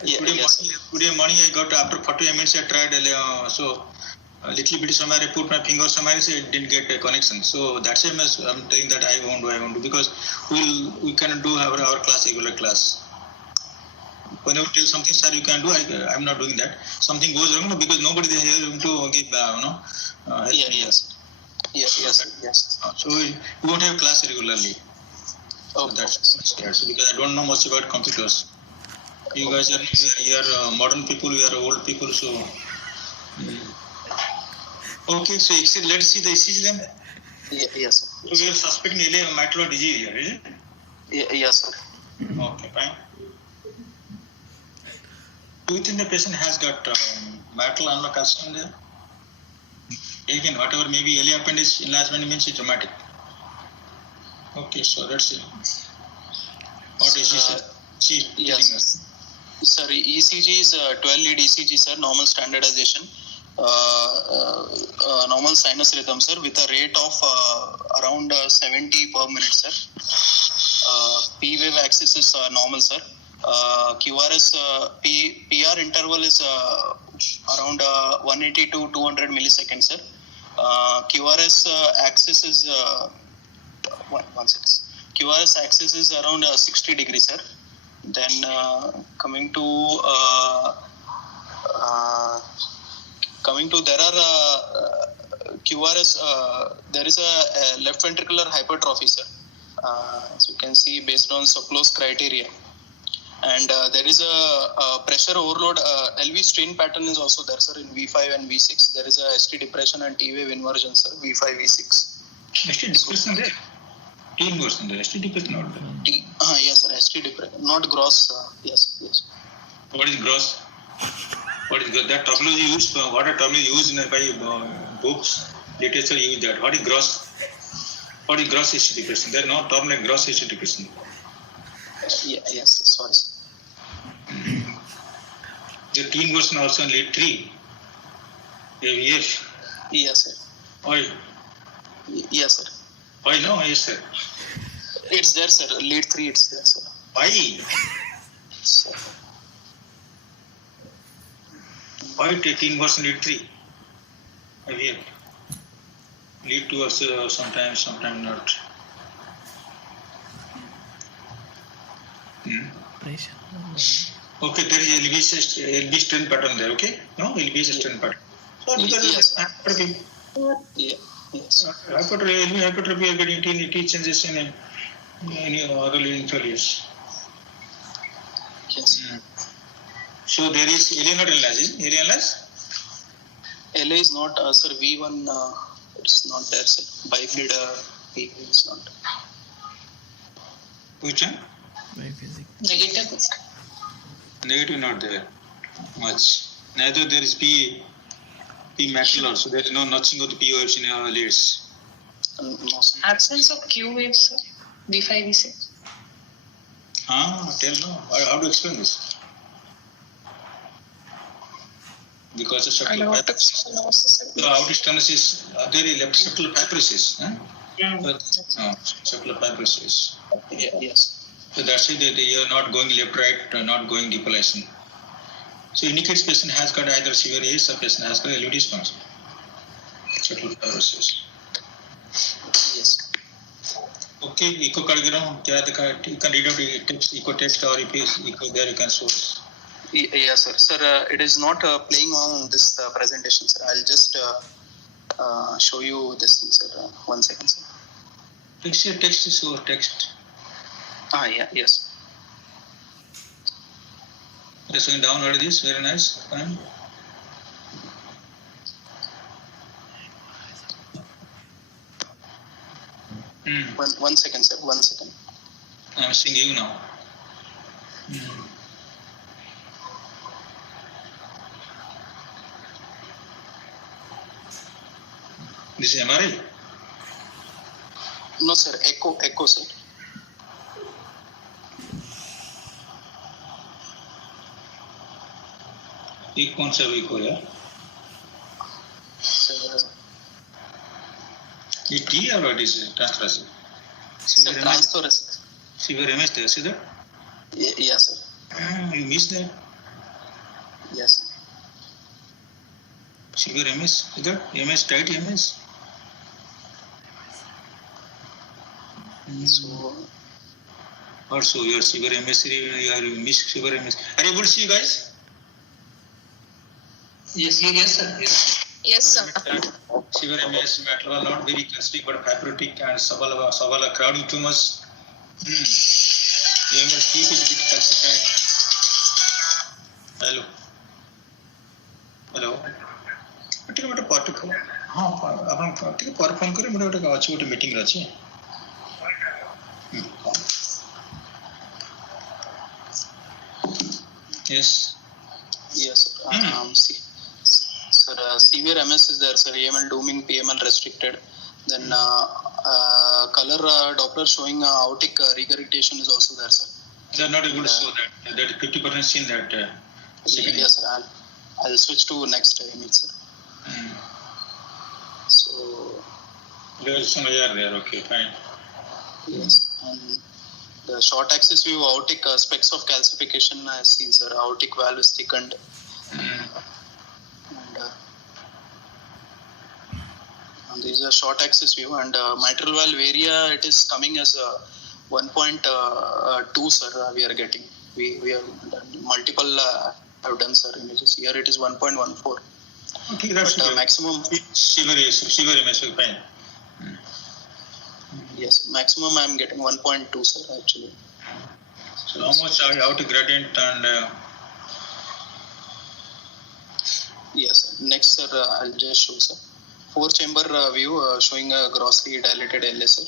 Today morning I got after 40 minutes I tried a little bit somewhere I put my finger somewhere, so it didn't get a connection. So that's why I'm telling that I won't do because we cannot do our class, regular class. When you tell something, sir, you can do, I'm not doing that. Something goes wrong because nobody is here to give help. Yes. So we won't have class regularly. Okay. That's because I don't know much about computers. You guys are modern people, we are old people, so. Okay, so let's see the ECG then. Yes, sir. So we are suspecting mitral disease here, is it? Yes, sir. Okay, fine. Do you think the patient has got mitral annular calcium there? Again, whatever maybe early appendage enlargement means it's traumatic. Okay, so let's see. What is she telling us? Sir, ECG is 12-lead ECG, sir, normal standardization. Normal sinus rhythm, sir, with a rate of around 70 per minute, sir. P wave axis is normal, sir. QRS PR interval is around 180 to 200 milliseconds, sir. QRS axis is QRS axis is around 60 degrees, sir. Then coming to there are QRS, there is a left ventricular hypertrophy, sir. As you can see based on Sokolo's criteria. And there is a pressure overload, LV strain pattern is also there, sir, in V5 and V6. There is a ST depression and T wave inversion, sir, V5, V6. ST depression there? T inversion there, ST depression not there? Yes, sir, ST depression, not gross, yes. What is gross? What is gross? That terminology used, what a terminology used by books, literature use that. What is gross? What is gross ST depression? There is no term like gross ST depression. Yes, sorry, sir. The T inversion also in lead 3. AVF. Yes, sir. Why? Yes, sir. Why no? Yes, sir. It's there, sir. Lead 3, it's there, sir. Why? Sir. Why T inversion lead 3? AVF. Lead 2 also sometimes not. Okay, there is LB strain pattern there, okay? No, LB is a strain pattern. So because of hypertrophy. Yes. Hypertrophy are getting T changes in any other leading failures. Yes. So there is area not enlarged. Area enlarged? LA is not, sir, V1, it's not there, sir. Bifid V1 is not. Which one? Negative. Negative not there much. Neither there is P macular, so there is nothing of the P waves in your leads. No, sir. Absence of Q waves, sir. V5, V6. Tell no. How to explain this? Because the And circular aortic stenosis. the aortic stenosis, there is left circular fibrosis. Circular fibrosis. Yes. So that's it. That you are not going left, right, not going depolation. So indicates patient has got either severe AS or patient has got LV dysfunction. Circular fibrosis. Yes. Okay, echocardiogram. You can read out text, echo text, or if it's echo there you can source. Yes, sir. Sir, it is not playing on this presentation, sir. I'll just show you this thing, sir. 1 second, sir. Text here, text is your text. Yeah, yes. Just going download this, very nice. Fine. One second, sir. 1 second. I'm seeing you now. This is MRI? No, sir. Echo, sir. ये कौन सा echo है? Sir, ये T or what is it? Transfer. sir, transfer, sir. Severe MS there, see that? Yes, sir. You missed that? Yes. Severe MS, see that? MS, tight MS. So, Also, your severe MS, you missed severe MS. Are you able to see, guys? Yes, sir. Yes. Yes, sir. Severe MS, lateral, not very classic, but fibrotic and subala crowding tumors. MS keep is bit calcified. Hello. ଟିକେ ଗୋଟେ ପଟ ହଁ ଆପଣ ଟିକେ ପରେ phone କରିବେ ମୋର ଗୋଟେ ଅଛି ଗୋଟେ ମିଟିଂ ରେ ଅଛି yes sir. Sir, severe MS is there, sir. AML dooming, PML restricted. Then color Doppler showing aortic regurgitation is also there, sir. They are not able to show that. That 50% seen that. Yes, sir. I'll switch to next image, sir. So. There's some layer there. Okay, fine. Yes, and the short axis view aortic specks of calcification as seen, sir. Aortic valve is thickened. And this is a short axis view, and mitral valve area, it is coming as 1.2, sir. We are getting. We have done multiple have done, sir, images. Here it is 1.14. Okay, that's but maximum. Severe MS is fine. Yes, maximum I am getting 1.2, sir, actually. So how much aortic gradient and? Yes, sir. Next, sir, I'll just show, sir. 4-chamber view showing a grossly dilated LS, sir.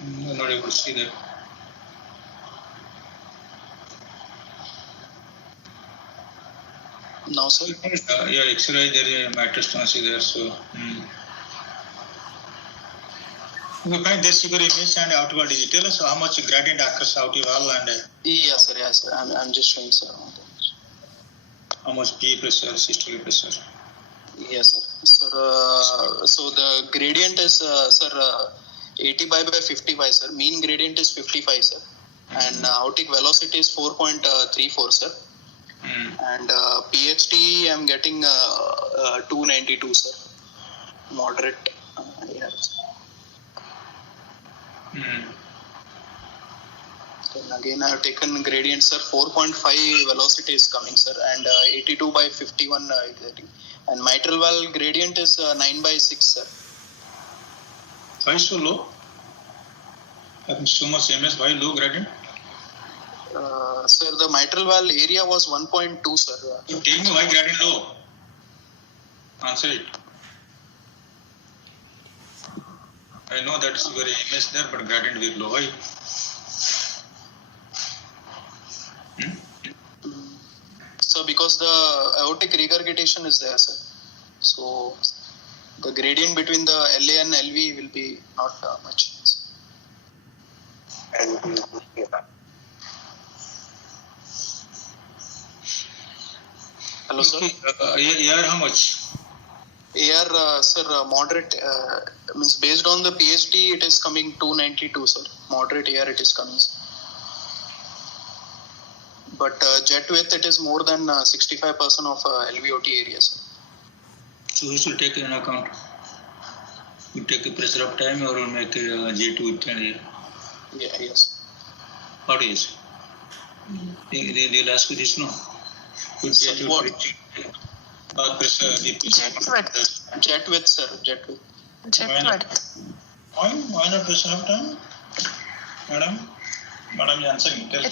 I'm not able to see that. Now, sir? Yeah, X-ray, there is microstenosis there, so. Okay, fine, there's severe image and aortic valve digital. So how much gradient across aortic valve and? Yes, sir. I'm just showing, sir. How much PA pressure, systolic pressure? Yes, sir. Sir, so the gradient is, sir, 80 by 55, sir. Mean gradient is 55, sir. And aortic velocity is 4.34, sir. And PHT I'm getting 292, sir. Moderate. Yes. Then again I have taken gradient, sir. 4.5 velocity is coming, sir. And 82 by 51 getting. And mitral valve gradient is 9 by 6, sir. Why so low? Having so much MS, why low gradient? Sir, the mitral valve area was 1.2, sir. You tell me why gradient low? Answer it. I know that is very MS there, but gradient very low. Why? because the aortic regurgitation is there, sir. So the gradient between the LA and LV will be not much. Hello, sir. AR how much? AR, sir, moderate, means based on the PhD, it is coming 292, sir. Moderate AR it is coming, sir. But jet width, it is more than 65% of LVOT area, sir. So we should take into account. You take a pressure of time or make a jet width and Yeah, yes. what is? They'll ask you this, no? Good So jet what? width. Pressure, Jet width, sir. Jet width. Why not pressure of time? Madam, you answer me. Tell.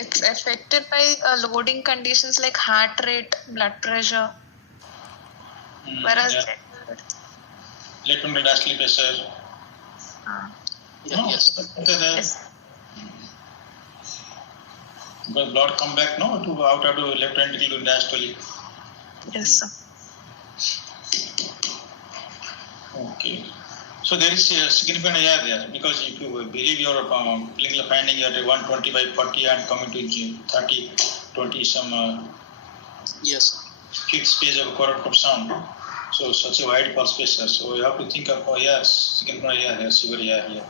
It's affected by loading conditions like heart rate, blood pressure. Whereas Lateral diastolic pressure. Yeah, yes. yes. Because blood come back, no, to out of the left ventricle to diastolic. Yes, sir. Okay. So there is a significant AR there, because if you believe your clinical finding, you are at 120 by 40 and coming to 30, 20 some Yes. fifth space of coronal sound. So such a wide pulse pressure. So you have to think of significant AR here, severe AR here.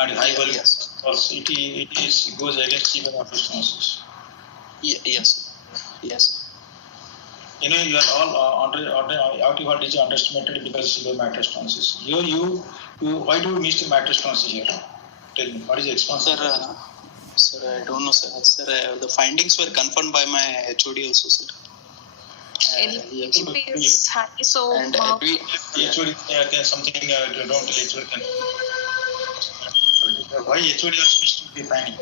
And high volume pulse, it goes against even after stenosis. Yes. Yes. You know, you are all aortic voltage underestimated because of severe mitral stenosis. Why do you miss the mitral stenosis here? Tell me, what is the expansion? Sir, I don't know, sir. Sir, the findings were confirmed by my HOD also, sir. LVP is high, so And HOD, something don't tell HOD. Why HOD also missed the finding?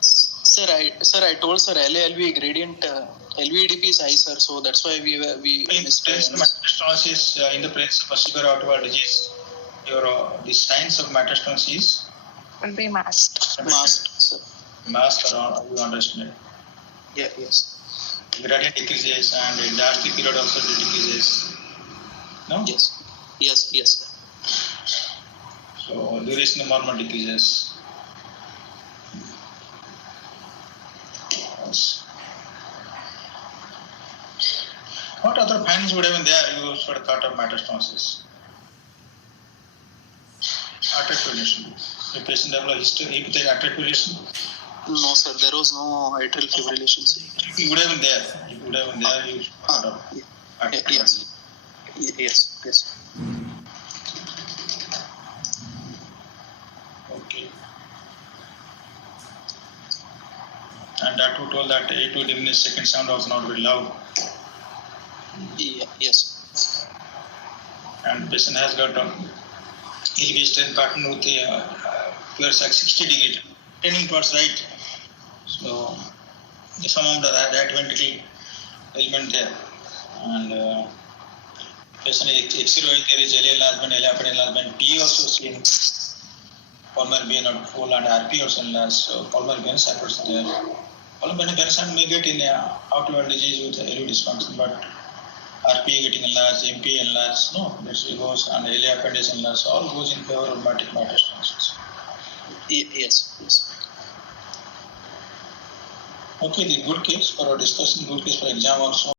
Sir, I told sir LA-LV gradient, LVEDP is high, sir. So that's why we missed. In the presence of severe aortic valve disease, the signs of mitral stenosis will be masked. Masked, sir. Masked or you underestimate. Yeah, yes. Gradient decreases and the diastolic period also decreases. No? Yes. So duration of normal decreases. Yes. What other findings would have been there you sort of thought of mitral stenosis? Aortic fibrillation. The patient developed history with aortic fibrillation? No, sir. There was no atrial fibrillation, sir. It would have been there. You should have thought of aortic fibrillation. Yes. Okay. And that who told that A to diminish second sound was not very loud. Yeah, yes. And patient has got elevation pattern with a pure 60 degree turning towards right. So some of the right ventricle element there. And patient is X-ray, there is LA enlargement, LA enlargement, P also seen. Pulmonary vein not full and RP also enlarged. So pulmonary vein separates there. Pulmonary vein may get in aortic valve disease with LV dysfunction, but RP getting enlarged, MP enlarged, no, this goes, and LA appendage enlarged, all goes in favor of mitral stenosis. Yes. Okay, the good case for our discussion, good case for exam also.